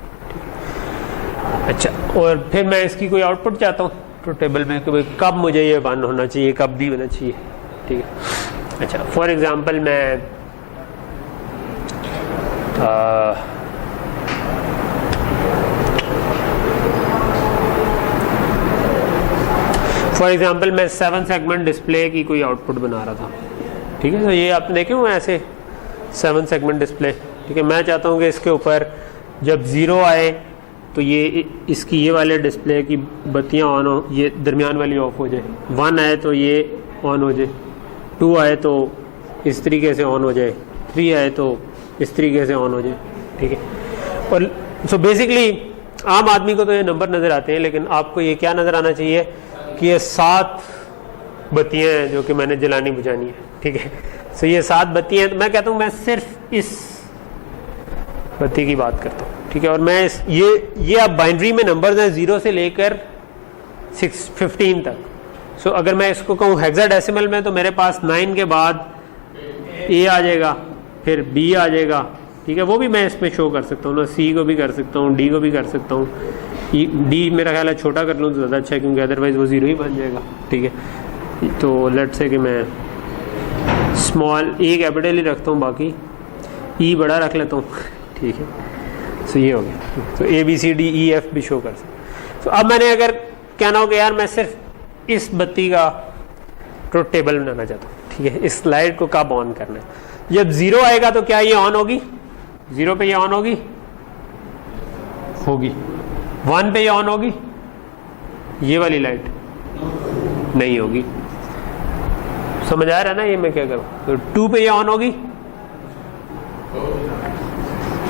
अच्छा। और फिर मैं इसकी कोई आउटपुट चाहता हूँ ट्रुथ टेबल में कि भाई कब मुझे ये 1 होना चाहिए, कब भी होना चाहिए, ठीक है। अच्छा, फॉर एग्जांपल मैं मैं 7 सेगमेंट डिस्प्ले की कोई आउटपुट बना रहा था, ठीक है। तो ये आपने देखे हुए ऐसे 7 सेगमेंट डिस्प्ले, ठीक है। मैं चाहता हूँ कि इसके ऊपर जब 0 आए तो ये इसकी ये वाले डिस्प्ले की बत्तियाँ ऑन हो, ये दरमियान वाली ऑफ हो जाए। 1 आए तो ये ऑन हो जाए, 2 आए तो इस तरीके से ऑन हो जाए, 3 आए तो इस तरीके से ऑन हो जाए, ठीक है। और सो बेसिकली आम आदमी को तो ये नंबर नज़र आते हैं, लेकिन आपको ये क्या नज़र आना चाहिए कि ये 7 बत्तियाँ हैं जो कि मैंने जलानी बुझानी है, ठीक है। सो ये 7 बत्तियाँ हैं। मैं कहता हूँ मैं सिर्फ इस बत्ती की बात करता हूँ, ठीक है। और मैं ये अब बाइनरी में नंबर्स हैं 0 से लेकर 15 तक। सो अगर मैं इसको कहूँ हेक्साडेसिमल में तो मेरे पास 9 के बाद A आ जाएगा, फिर B आ जाएगा, ठीक है। वो भी मैं इसमें शो कर सकता हूँ ना, C को भी कर सकता हूँ, D को भी कर सकता हूँ। D मेरा ख्याल है छोटा कर लूँ तो ज़्यादा अच्छा है, क्योंकि अदरवाइज़ वो 0 ही बन जाएगा, ठीक है। तो लेट से कि मैं स्मॉल A कैपिटल ही रखता हूँ, बाकी E बड़ा रख लेता हूँ, ठीक है। सो ये हो गया। तो ABCDEF भी शो कर सकते। तो अब मैंने अगर कहना हो कि यार मैं सिर्फ इस बत्ती का ट्रुथ टेबल बनाना चाहता हूँ, ठीक है। इस लाइट को कब ऑन करना है, जब 0 आएगा तो क्या ये ऑन होगी, 0 पे ये ऑन होगी, 1 पे ये ऑन ये वाली लाइट नहीं होगी। समझ आ रहा है ना ये मैं क्या करूँ? तो 2 पे ये ऑन होगी,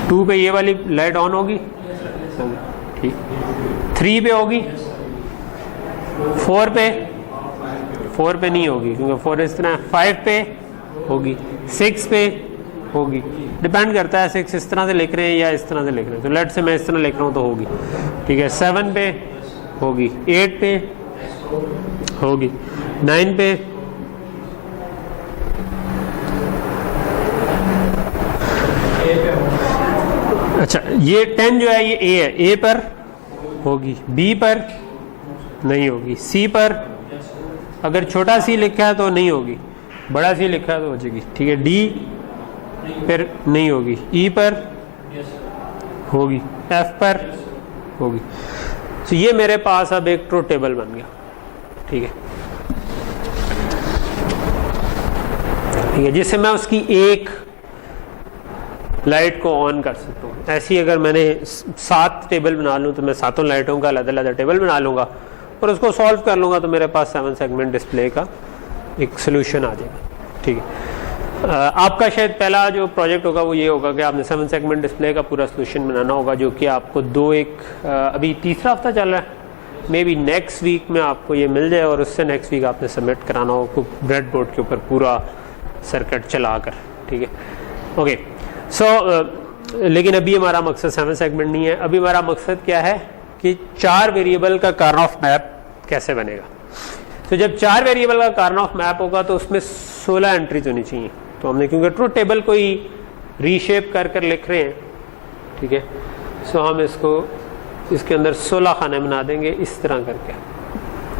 2 पे ये वाली लाइट ऑन होगी, ठीक। 3 पे होगी, 4 पे नहीं होगी क्योंकि 4 इस तरह, 5 पे होगी, 6 पे होगी, डिपेंड करता है 6 इस तरह से लिख रहे हैं या इस तरह से लिख रहे हैं। तो लेट से मैं इस तरह लिख रहा हूँ तो होगी, ठीक है। 7 पे होगी, 8 पे होगी, 9 पे, अच्छा ये 10 जो है ये ए है, ए पर होगी, बी पर नहीं होगी, सी पर अगर छोटा सी लिखा है तो नहीं होगी, बड़ा सी लिखा है तो हो जाएगी, ठीक है। डी पर नहीं होगी, ई पर होगी, एफ पर होगी। तो ये मेरे पास अब एक ट्रुथ टेबल बन गया, ठीक है, ठीक है, जिससे मैं उसकी एक लाइट को ऑन कर सकता हूँ। ऐसी अगर मैंने 7 टेबल बना लूँ तो मैं 7 लाइटों का अलग अलग टेबल बना लूँगा और उसको सॉल्व कर लूँगा तो मेरे पास 7 सेगमेंट डिस्प्ले का एक सोल्यूशन आ जाएगा, ठीक है। आपका शायद पहला जो प्रोजेक्ट होगा वो ये होगा कि आपने 7 सेगमेंट डिस्प्ले का पूरा सोल्यूशन बनाना होगा, जो कि आपको अभी तीसरा हफ्ता चल रहा है, मे बी नेक्स्ट वीक में आपको ये मिल जाए और उससे नेक्स्ट वीक आपने सबमिट कराना हो ब्रेड बोर्ड के ऊपर पूरा सर्किट चलाकर, ठीक है, ओके। सो लेकिन अभी हमारा मकसद 7 सेगमेंट नहीं है। अभी हमारा मकसद क्या है कि 4 वेरिएबल का कार्न ऑफ मैप कैसे बनेगा। तो जब 4 वेरिएबल का कार्न ऑफ मैप होगा तो उसमें 16 एंट्रीज होनी चाहिए। तो हमने क्योंकि ट्रुथ टेबल को ही रीशेप कर लिख रहे हैं, ठीक है, सो हम इसको इसके अंदर 16 खाने बना देंगे इस तरह करके,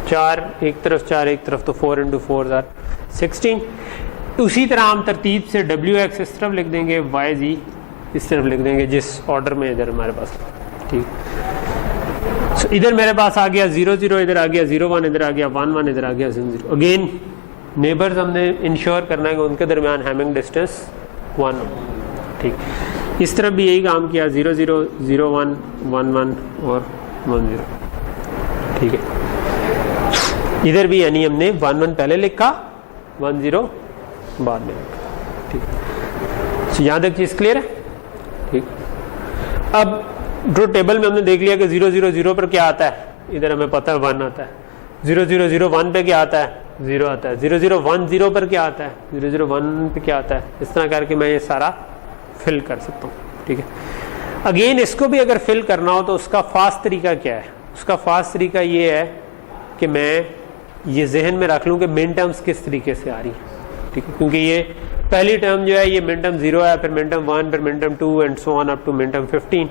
4 एक तरफ 4 एक तरफ, तो 4 × 4 = 16। उसी तरह हम तरतीब से WX इस तरफ लिख देंगे, YZ इस तरफ लिख देंगे, जिस ऑर्डर में इधर हमारे पास, ठीक। सो इधर मेरे पास आ गया 0 0, इधर आ गया 0 1, इधर आ गया 1 1, इधर आ गया 0 0। अगेन नेबर्स हमने इंश्योर करना है कि उनके दरमियान हैमिंग डिस्टेंस 1, ठीक। इस तरफ भी यही काम किया, 0 0 0 1 1 1 और 1 0, ठीक है। इधर भी यानी हमने 1 1 पहले लिखा, 1 0 बाद में, ठीक। तो यहाँ तक चीज क्लियर है, ठीक। अब जो टेबल में हमने देख लिया कि 0 0 0 पर क्या आता है, इधर हमें पता है 1 आता है। 0 0 0 1 पे क्या आता है, 0 आता है। 0 0 1 0 पर क्या आता है, 0 0 1 पे क्या आता है। इस तरह करके मैं ये सारा फिल कर सकता हूँ, ठीक है। अगेन इसको भी अगर फिल करना हो तो उसका फास्ट तरीका क्या है। उसका फास्ट तरीका ये है कि मैं ये जहन में रख लूँ कि मिन टर्म्स किस तरीके से आ रही है, ठीक है, क्योंकि ये पहली टर्म जो है ये मिन टर्म 0 है, फिर मिन टर्म 1, फिर min term 2 and so on up to min term 15।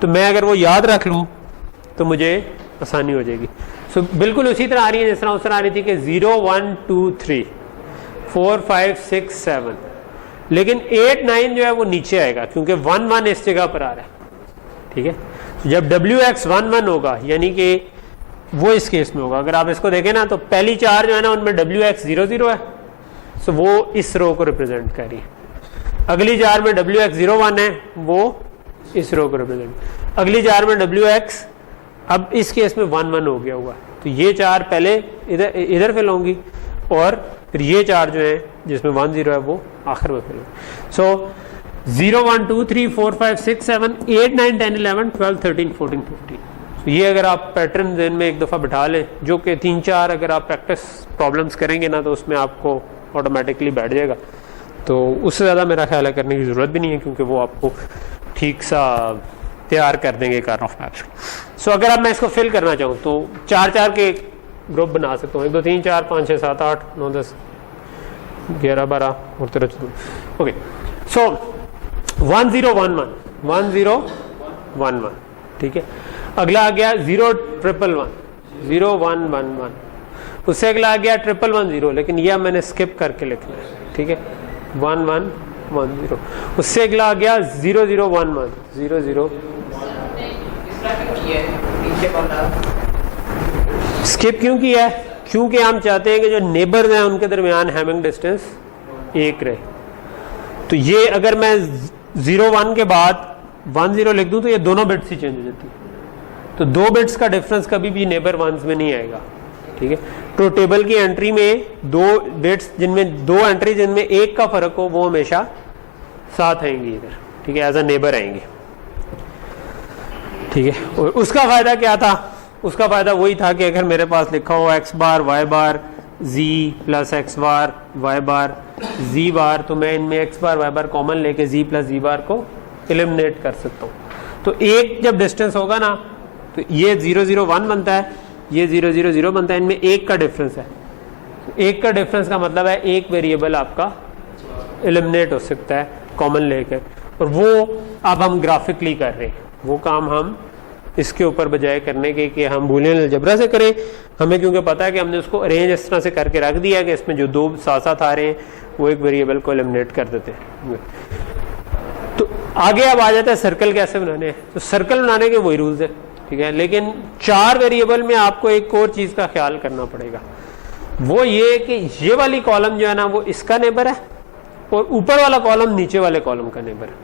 तो मैं अगर वो याद रख लूँ तो मुझे आसानी हो जाएगी। सो बिल्कुल उसी तरह आ रही है जिस तरह उस तरह आ रही थी कि 0 1 2 3 4 5 6 7, लेकिन 8 9 जो है वो नीचे आएगा क्योंकि 1 1 इस जगह पर आ रहा है, ठीक है। तो जब WX 1 1 होगा यानी कि वो इस केस में होगा। अगर आप इसको देखें ना तो पहली 4 जो है ना उनमें WX 0 0 है, सो वो इस रो को रिप्रेजेंट कर रही है। अगली 4 में WX 0 1 है, वो इस रो को रिप्रेजेंट। अगली 4 में WX अब इस केस में 1 1 हो गया हुआ, तो ये 4 पहले इधर फिल होंगी और फिर ये 4 जो है जिसमें 1 0 है वो आखिर में फिल होंगी। सो 0 1 2 3 4 5 6 7 8 9 10 11 12 13 14 15। तो ये अगर आप पैटर्न दिन में एक दफ़ा बिठा लें, जो कि 3 4 अगर आप प्रैक्टिस प्रॉब्लम्स करेंगे ना तो उसमें आपको ऑटोमेटिकली बैठ जाएगा। तो उससे ज़्यादा मेरा ख्याल है करने की ज़रूरत भी नहीं है क्योंकि वो आपको ठीक सा तैयार कर देंगे कार्न ऑफ मैप्स। सो अगर अब मैं इसको फिल करना चाहूँ तो 4 4 के ग्रुप बना सकता हूँ, 1 2 3 4 5 6 7 8 9 10 11 12 और 13 14। ओके, सो 1 0 1 1 1 0 1 1, ठीक है। अगला आ गया 0 1 1 1 0 1 1 1, उससे अगला आ गया 1 1 1 0, लेकिन यह मैंने स्किप करके लिखना है, ठीक है। 1 1 1 0, उससे अगला आ गया 0 0 1 1 0 0। स्किप क्यों किया है? क्योंकि हम चाहते हैं कि जो नेबर्स हैं उनके दरमियान हैमिंग डिस्टेंस 1 रहे। तो ये अगर मैं 0 1 के बाद 1 0 लिख दूं तो ये दोनों बिट्स ही चेंज हो जाती है, तो 2 बिट्स का डिफरेंस कभी भी नेबर वंस में नहीं आएगा, ठीक है। तो टेबल की एंट्री में 2 बिट्स जिनमें 2 एंट्री जिनमें एक का फर्क हो वो हमेशा साथ आएंगी इधर, ठीक है, एज अ नेबर आएंगे, ठीक है। और उसका फायदा क्या था? उसका फायदा वही था कि अगर मेरे पास लिखा हो x बार y बार z प्लस x बार y बार z बार, तो मैं इनमें x बार y बार कॉमन लेके z प्लस z बार को एलिमिनेट कर सकता हूँ। तो एक जब डिस्टेंस होगा ना तो ये 0 0 1 बनता है, ये 0 0 0 बनता है, इनमें एक का डिफरेंस है। एक का डिफरेंस का मतलब है एक वेरिएबल आपका एलिमिनेट हो सकता है कॉमन लेकर, और वो अब हम ग्राफिकली कर रहे हैं। वो काम हम इसके ऊपर बजाय करने के कि हम बूलियन अलजेब्रा से करें, हमें क्योंकि पता है कि हमने उसको अरेंज इस तरह से करके रख दिया है कि इसमें जो 2 साथ साथ आ रहे हैं वो एक वेरिएबल को एलिमिनेट कर देते हैं। तो आगे अब आ जाता है सर्कल कैसे बनाने हैं। तो सर्कल बनाने के वही रूल्स है, ठीक है, लेकिन 4 वेरिएबल में आपको एक और चीज का ख्याल करना पड़ेगा। वो ये कि ये वाली कॉलम जो है ना वो इसका नेबर है और ऊपर वाला कॉलम नीचे वाले कॉलम का नेबर है,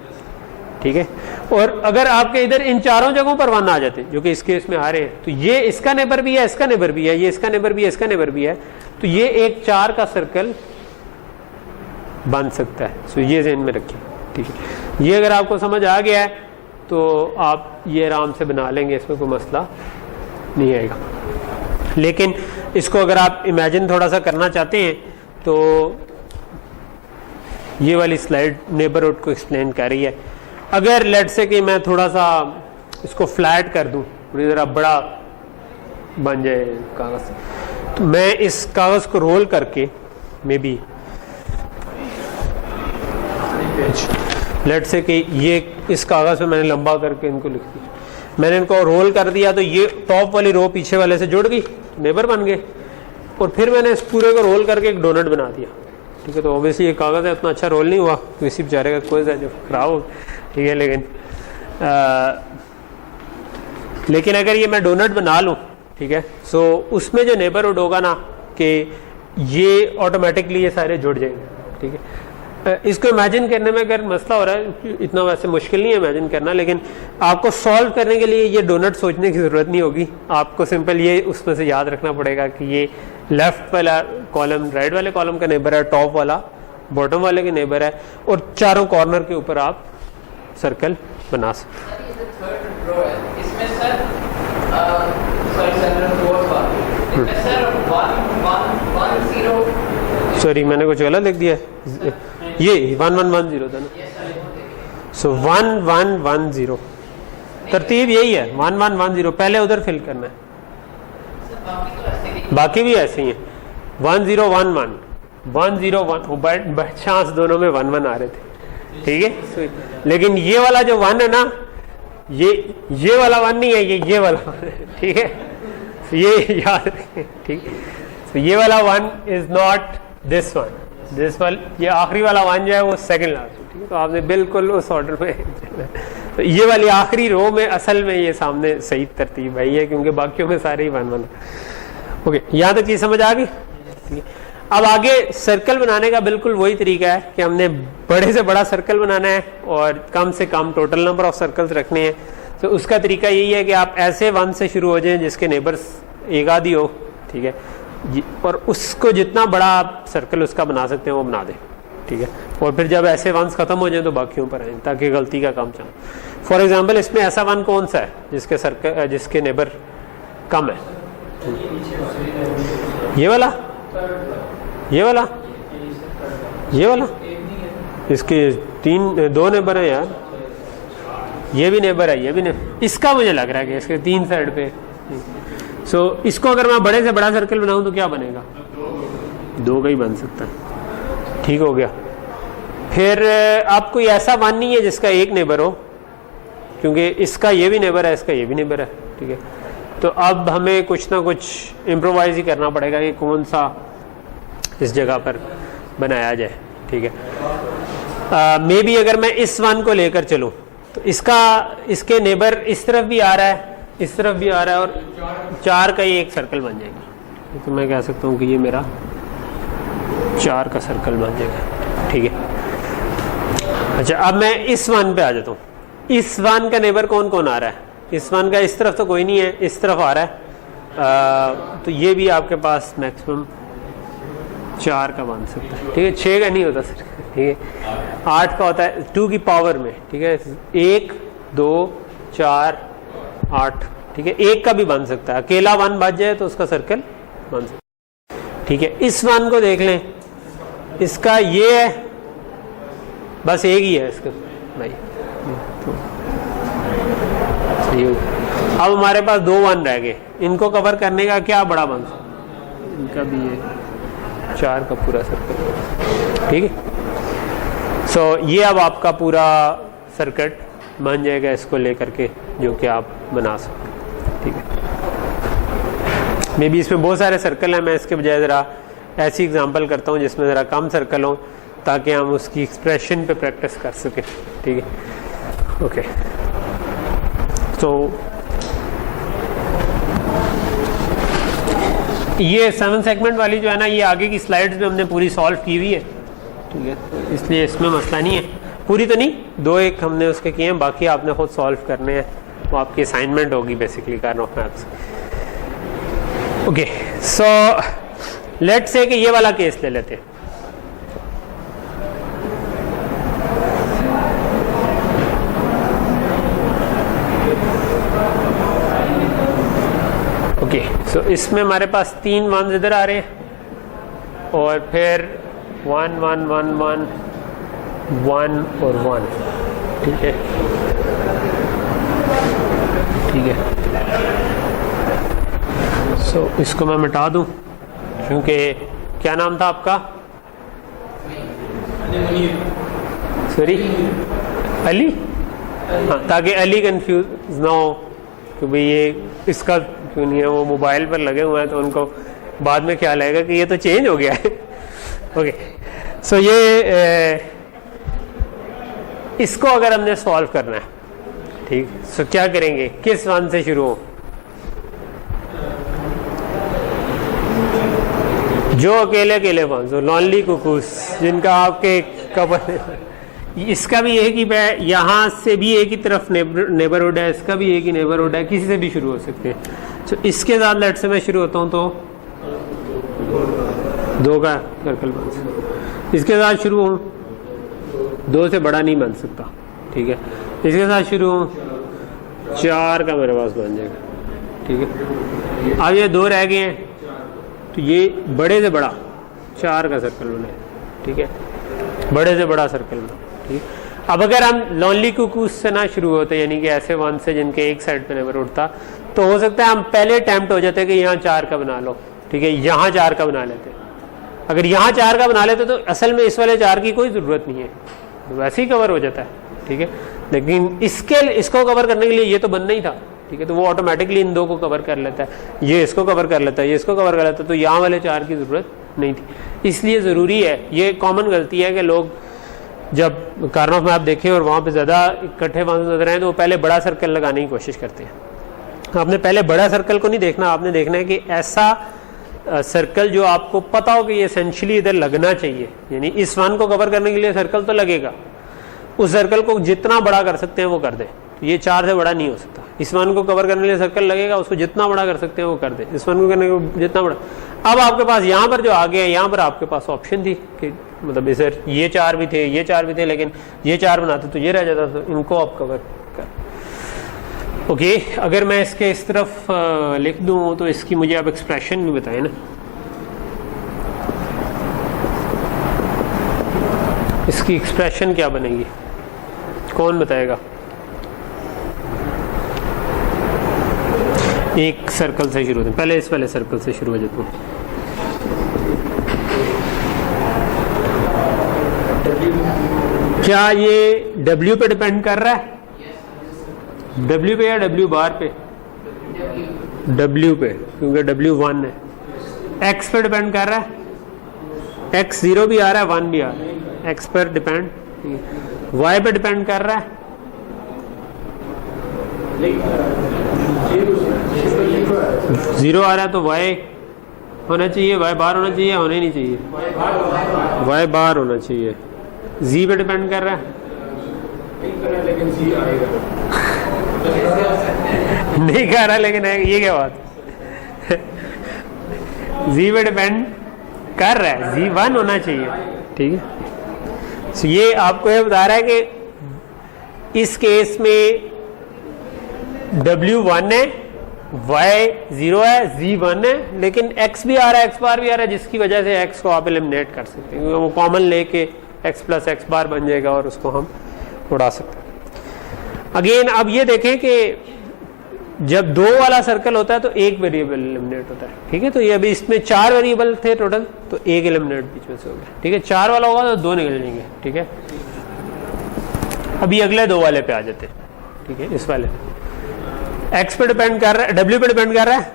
ठीक है। और अगर आपके इधर इन चारों जगहों पर 1 आ जाते जो कि इस केस में आ रहे हैं, तो ये इसका नेबर भी है, इसका नेबर भी है, ये इसका नेबर भी है, इसका नेबर भी है, तो ये एक 4 का सर्कल बन सकता है। सो ये ज़हन में रखिए, ठीक है। ये अगर आपको समझ आ गया है तो आप ये आराम से बना लेंगे, इसमें कोई मसला नहीं आएगा। लेकिन इसको अगर आप इमेजिन थोड़ा सा करना चाहते हैं तो ये वाली स्लाइड नेबरहुड को एक्सप्लेन कर रही है। अगर लेट से कि मैं थोड़ा सा इसको फ्लैट कर दूं, थोड़ी ज़रा बड़ा बन जाए कागज़, तो मैं इस कागज़ को रोल करके मे बी लेट से कि ये इस कागज़ में मैंने लंबा करके इनको लिख दिया, मैंने इनको रोल कर दिया, तो ये टॉप वाली रो पीछे वाले से जुड़ गई, नेबर बन गए। और फिर मैंने इस पूरे को रोल करके एक डोनट बना दिया, ठीक है। तो ऑब्वियसली ये कागज़ है, उतना अच्छा रोल नहीं हुआ, तो इसी बेचारे का कोई जो खराब हो, ठीक है। लेकिन अगर ये मैं डोनट बना लूँ, ठीक है, सो उसमें जो नेबरहुड होगा ना कि ये ऑटोमेटिकली ये सारे जुड़ जाएंगे, ठीक है। इसको इमेजिन करने में अगर मसला हो रहा है, इतना वैसे मुश्किल नहीं है इमेजिन करना, लेकिन आपको सॉल्व करने के लिए ये डोनट सोचने की ज़रूरत नहीं होगी। आपको सिंपल ये उसमें से याद रखना पड़ेगा कि ये लेफ्ट वाला कॉलम राइट वाले कॉलम का नेबर है, टॉप वाला बॉटम वाले के नेबर है, और चारों कॉर्नर के ऊपर आप सर्कल बना सकते हैं। सॉरी मैंने कुछ गलत लिख दिया है, ये 1 1 1 0 था ना। सो 1 1 1 0 तरतीब यही है, 1 1 1 0 पहले उधर फिल करना है, बाकी भी ऐसे ही है। 1 0 1 1 1 0 1 बाय चांस दोनों में 1 1 आ रहे थे, ठीक है। लेकिन ये वाला जो 1 है ना, ये वाला 1 नहीं है, ये वाला, ठीक है। ये याद रखें, ठीक है। तो ये वाला 1 is not this one, this वाला ये आखिरी वाला 1 जो है वो सेकंड लास्ट, ठीक है। तो आपने बिल्कुल उस ऑर्डर में तो ये वाली आखिरी रो में असल में ये सामने सही तरतीब है ये, क्योंकि बाकियों में सारे ही 1 1। ओके, यहाँ तक चीज समझ आ गई। अब आगे सर्कल बनाने का बिल्कुल वही तरीका है कि हमने बड़े से बड़ा सर्कल बनाना है और कम से कम टोटल नंबर ऑफ सर्कल्स रखने हैं। तो उसका तरीका यही है कि आप ऐसे 1 से शुरू हो जाएं जिसके नेबर्स एक आधी हो, ठीक है, और उसको जितना बड़ा आप सर्कल उसका बना सकते हैं वो बना दें, ठीक है। और फिर जब ऐसे 1s खत्म हो जाए तो बाकियों पर आए ताकि गलती का काम चले। फॉर एग्जांपल इसमें ऐसा 1 कौन सा है जिसके सर्कल जिसके नेबर कम है? ये वाला, ये वाला, ये वाला, इसके 2 नेबर है यार, ये भी नेबर है, ये भी नेबर, इसका मुझे लग रहा है कि इसके 3 साइड पे। सो इसको अगर मैं बड़े से बड़ा सर्कल बनाऊं तो क्या बनेगा? 2 का ही बन सकता है, ठीक हो गया। फिर आप कोई ऐसा 1 नहीं है जिसका एक नेबर हो, क्योंकि इसका ये भी नेबर है, इसका ये भी नेबर है, ठीक है। तो अब हमें कुछ ना कुछ इम्प्रोवाइज ही करना पड़ेगा कि कौन सा इस जगह पर बनाया जाए, ठीक है। मे बी अगर मैं इस 1 को लेकर चलूं तो इसके नेबर इस तरफ भी आ रहा है, इस तरफ भी आ रहा है, और 4 का ही एक सर्कल बन जाएगा। तो मैं कह सकता हूँ कि ये मेरा 4 का सर्कल बन जाएगा, ठीक है। अच्छा, अब मैं इस 1 पे आ जाता हूँ। इस 1 का नेबर कौन कौन आ रहा है? इस वन का इस तरफ तो कोई नहीं है, इस तरफ आ रहा है, तो ये भी आपके पास मैक्सिमम 4 का बन सकता है, ठीक है। 6 का नहीं होता सर, ठीक है। 8 का होता है 2 की पावर में, ठीक है। 1 2 4 8, ठीक है। 1 का भी बन सकता है, अकेला 1 बच जाए तो उसका सर्कल बन सकता है, ठीक है। इस 1 को देख लें, इसका ये है, बस एक ही है इसका भाई, तो सही हो। अब हमारे पास 2 1 रह गए, इनको कवर करने का क्या बड़ा बन सकता है, इनका भी ये 4 का पूरा सर्कल, ठीक है। सो ये अब आपका पूरा सर्किट बन जाएगा इसको लेकर के, जो कि आप बना सकते हैं, ठीक है। मे बी इसमें बहुत सारे सर्कल हैं, मैं इसके बजाय ज़रा ऐसी एग्जांपल करता हूँ जिसमें ज़रा कम सर्कल हो, ताकि हम उसकी एक्सप्रेशन पे प्रैक्टिस कर सकें, ठीक है। ओके, तो ये 7 सेगमेंट वाली जो है ना, ये आगे की स्लाइड्स में हमने पूरी सॉल्व की हुई है, ठीक है, इसलिए इसमें मसला नहीं है। पूरी तो नहीं, 2-1 हमने उसके किए हैं, बाकी आपने खुद सॉल्व करने हैं, वो आपकी असाइनमेंट होगी basically Karnaugh maps. Okay, so let's say कि ये वाला केस ले लेते हैं। ओके, सो इसमें हमारे पास 3 1 इधर आ रहे हैं, और फिर 1 1 1 1 1 और 1, ठीक है, ठीक है। सो इसको मैं मिटा दूं, क्योंकि क्या नाम था आपका, सॉरी अली, हाँ, ताकि अली कंफ्यूज ना हो कि भाई ये इसका क्यों नहीं है, वो मोबाइल पर लगे हुए हैं तो उनको बाद में ख्याल आएगा कि ये तो चेंज हो गया है। ओके, सो ये इसको अगर हमने सॉल्व करना है, ठीक, सो क्या करेंगे, किस 1 से शुरू हो, जो अकेले अकेले वंस, लॉनली कुकूस, जिनका आपके कपल, इसका भी एक ही है, यहाँ से भी एक ही तरफ नेबरहुड है, इसका भी एक ही नेबरहुड है, किसी से भी शुरू हो सकते हैं। तो इसके साथ लेट से मैं शुरू होता हूँ तो 2 का सर्कल बन सकता, इसके साथ शुरू हूँ 2 से बड़ा नहीं बन सकता, ठीक है। इसके साथ शुरू हूँ 4 का मेरे पास बन जाएगा, ठीक है। अब ये 2 रह गए हैं, तो ये बड़े से बड़ा 4 का सर्कल बना, ठीक है, बड़े से बड़ा सर्कल बना, ठीक। अब अगर हम लॉनली कुकूस से ना शुरू होते, यानी कि ऐसे 1 से जिनके एक साइड पे नेबरहुड था, तो हो सकता है हम पहले अटेम्प्ट हो जाते कि यहाँ 4 का बना लो, ठीक है, यहाँ 4 का बना लेते। अगर यहाँ 4 का बना लेते तो असल में इस वाले 4 की कोई ज़रूरत नहीं है, वैसे ही कवर हो जाता है, ठीक है। लेकिन इसको कवर करने के लिए ये तो बनना ही था, ठीक है, तो वो ऑटोमेटिकली इन 2 को कवर कर लेता है, ये इसको कवर कर लेता है, ये इसको कवर कर लेता है, तो यहाँ वाले 4 की ज़रूरत नहीं थी। इसलिए ज़रूरी है, ये कॉमन गलती है कि लोग जब कार्नो मैप देखें और वहाँ पे ज़्यादा इकट्ठे वहाँ नजर आए तो वो पहले बड़ा सर्कल लगाने की कोशिश करते हैं। आपने पहले बड़ा सर्कल को नहीं देखना, आपने देखना है कि ऐसा सर्कल जो आपको पता हो कि ये एसेंशियली इधर लगना चाहिए, यानी इस 1 को कवर करने के लिए सर्कल तो लगेगा, उस सर्कल को जितना बड़ा कर सकते हैं वो कर दें। ये 4 से बड़ा नहीं हो सकता। इस 1 को कवर करने के लिए सर्कल लगेगा, उसको जितना बड़ा कर सकते हैं वो कर दें, इस 1 को करने को जितना बड़ा। अब आपके पास यहाँ पर जो आगे है, यहाँ पर आपके पास ऑप्शन थी कि मतलब इधर ये 4 भी थे, ये 4 भी थे, लेकिन ये 4 बनाते तो ये रह जाता, तो इनको आप कवर कर। ओके, अगर मैं इसके इस तरफ लिख दूँ तो इसकी मुझे आप एक्सप्रेशन भी बताएं ना, इसकी एक्सप्रेशन क्या बनेगी, कौन बताएगा? एक सर्कल से शुरू होते हैं, पहले इस वाले सर्कल से शुरू हो जाता हूँ। क्या ये W पे डिपेंड कर रहा है? W पे या W बार पे? W पे, क्योंकि W 1 है। X पे डिपेंड कर रहा है? X 0 भी आ रहा है, 1 भी आ रहा है, X पर डिपेंड। Y पे डिपेंड कर रहा है? जीरो आ रहा है तो Y होना चाहिए, Y बार होना चाहिए, होना ही नहीं चाहिए, Y बार होना चाहिए। Z पे डिपेंड कर रहा है, कैसे हो सकते हैं? नहीं कह रहा, लेकिन है ये क्या बात जी पे डिपेंड कर रहा है, जी 1 होना चाहिए, ठीक है। तो ये आपको ये बता रहा है कि इस केस में W1 है, Y 0 है, Z 1 है, लेकिन X भी आ रहा है, X बार भी आ रहा है, जिसकी वजह से X को आप एलिमिनेट कर सकते हैं, वो कॉमन लेके X प्लस X बार बन जाएगा और उसको हम उड़ा सकते हैं। अगेन अब ये देखें कि जब 2 वाला सर्कल होता है तो एक वेरिएबल एलिमिनेट होता है, ठीक है। तो ये अभी इसमें 4 वेरिएबल थे टोटल, तो एक एलिमिनेट बीच में से हो गया, ठीक है। 4 वाला होगा तो 2 निकल जाएंगे, ठीक है। अभी अगले 2 वाले पे आ जाते हैं, ठीक है। इस वाले X पे डिपेंड कर रहा है, W पे डिपेंड कर रहा है,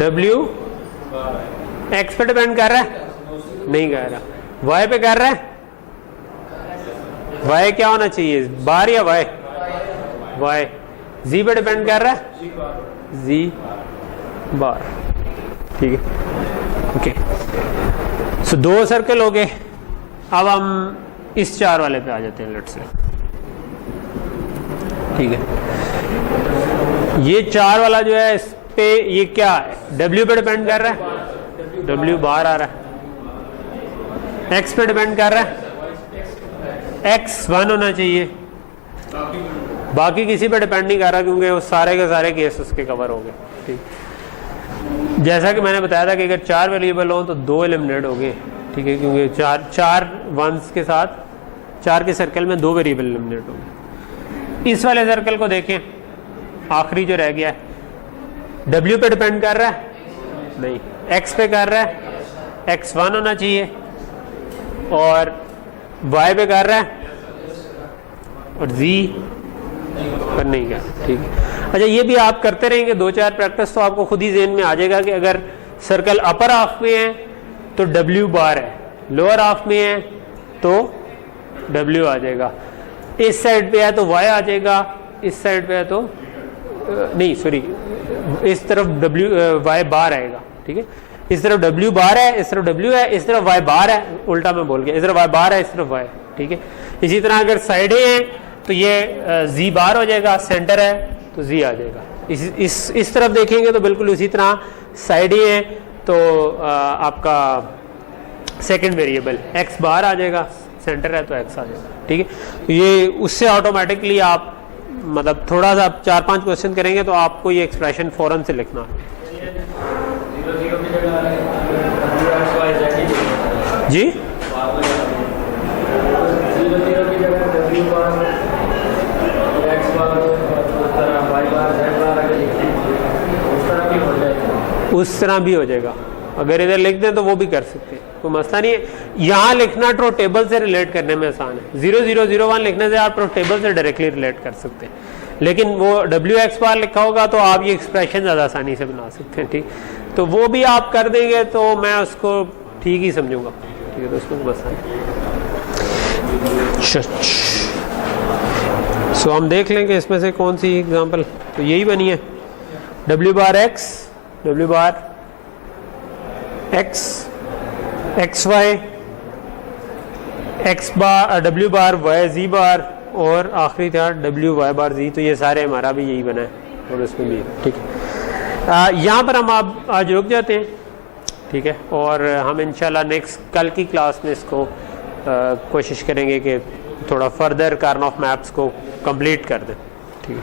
W X पे डिपेंड कर रहा है, नहीं कर रहा। Y पे कर रहा है, Y क्या होना चाहिए, बार या Y? Y। Z पे डिपेंड कर रहा है, Z बार, ठीक है, ओके। सो 2 सर्कल हो गए। अब हम इस 4 वाले पे आ जाते हैं, लेट्स से, ठीक है। ये 4 वाला जो है, इस पे ये क्या है, W पे डिपेंड कर रहा है, W बाहर आ रहा है। X पे डिपेंड कर रहा है, X 1 होना चाहिए, बाकी किसी पे डिपेंड नहीं कर रहा क्योंकि वो सारे के सारे केस उसके कवर हो गए, ठीक। जैसा कि मैंने बताया था कि अगर 4 वेरिएबल हो तो 2 एलिमिनेट हो गए, ठीक है, क्योंकि 4 वंस के साथ 4 के सर्कल में 2 वेरिएबल एलिमिनेट हो गए। इस वाले सर्कल को देखें, आखिरी जो रह गया है, W पे डिपेंड कर रहा है, नहीं, X पे कर रहा है, X 1 होना चाहिए, और Y पे कर रहा है, और Z पर नहीं कर, ठीक है। अच्छा, ये भी आप करते रहेंगे 2-4 प्रैक्टिस, तो आपको खुद ही ज़हन में आ जाएगा कि अगर सर्कल अपर हाफ में है तो W बार है, लोअर हाफ में है तो W आ जाएगा, इस साइड पे है तो Y आ जाएगा, इस साइड पे है तो नहीं, सॉरी, इस तरफ Y बार आएगा, ठीक है। इस तरफ W बार है, इस तरफ W है, इस तरफ Y बार है, उल्टा मैं बोल गया, इस तरफ Y बार है, इस तरफ Y, ठीक है। इसी तरह अगर साइडें हैं तो ये Z बार हो जाएगा, सेंटर है तो Z आ जाएगा। इस तरफ देखेंगे तो बिल्कुल उसी तरह साइडें हैं तो आपका सेकंड वेरिएबल X बार आ जाएगा, सेंटर है तो X आ जाएगा, ठीक है। तो ये उससे ऑटोमेटिकली आप मतलब थोड़ा सा 4-5 क्वेश्चन करेंगे तो आपको ये एक्सप्रेशन फौरन से लिखना जी। उस तरह भी हो जाएगा, अगर इधर लिख दें तो वो भी कर सकते हैं, कोई मसला नहीं है। यहाँ लिखना ट्रो टेबल से रिलेट करने में आसान है, 0001 लिखने से आप ट्रो टेबल से डायरेक्टली रिलेट कर सकते हैं, लेकिन वो WX बार लिखा होगा तो आप ये एक्सप्रेशन ज़्यादा आसानी से बना सकते हैं, ठीक। तो वो भी आप कर देंगे तो मैं उसको ठीक ही समझूंगा, ठीक है। तो उसको मसला नहीं। सो हम देख लेंगे इसमें से कौन सी एग्जाम्पल, तो यही बनी है, W बार X, W बार X, XY, X बार W बार Y Z बार, और आखिरी था WY बार Z। तो ये सारे हमारा भी यही बना है और इसमें भी, ठीक है। यहाँ पर हम आज रुक जाते हैं, ठीक है, और हम इंशाल्लाह नेक्स्ट कल की क्लास में इसको कोशिश करेंगे कि थोड़ा फर्दर कार्नोफ मैप्स को कंप्लीट कर दें, ठीक है।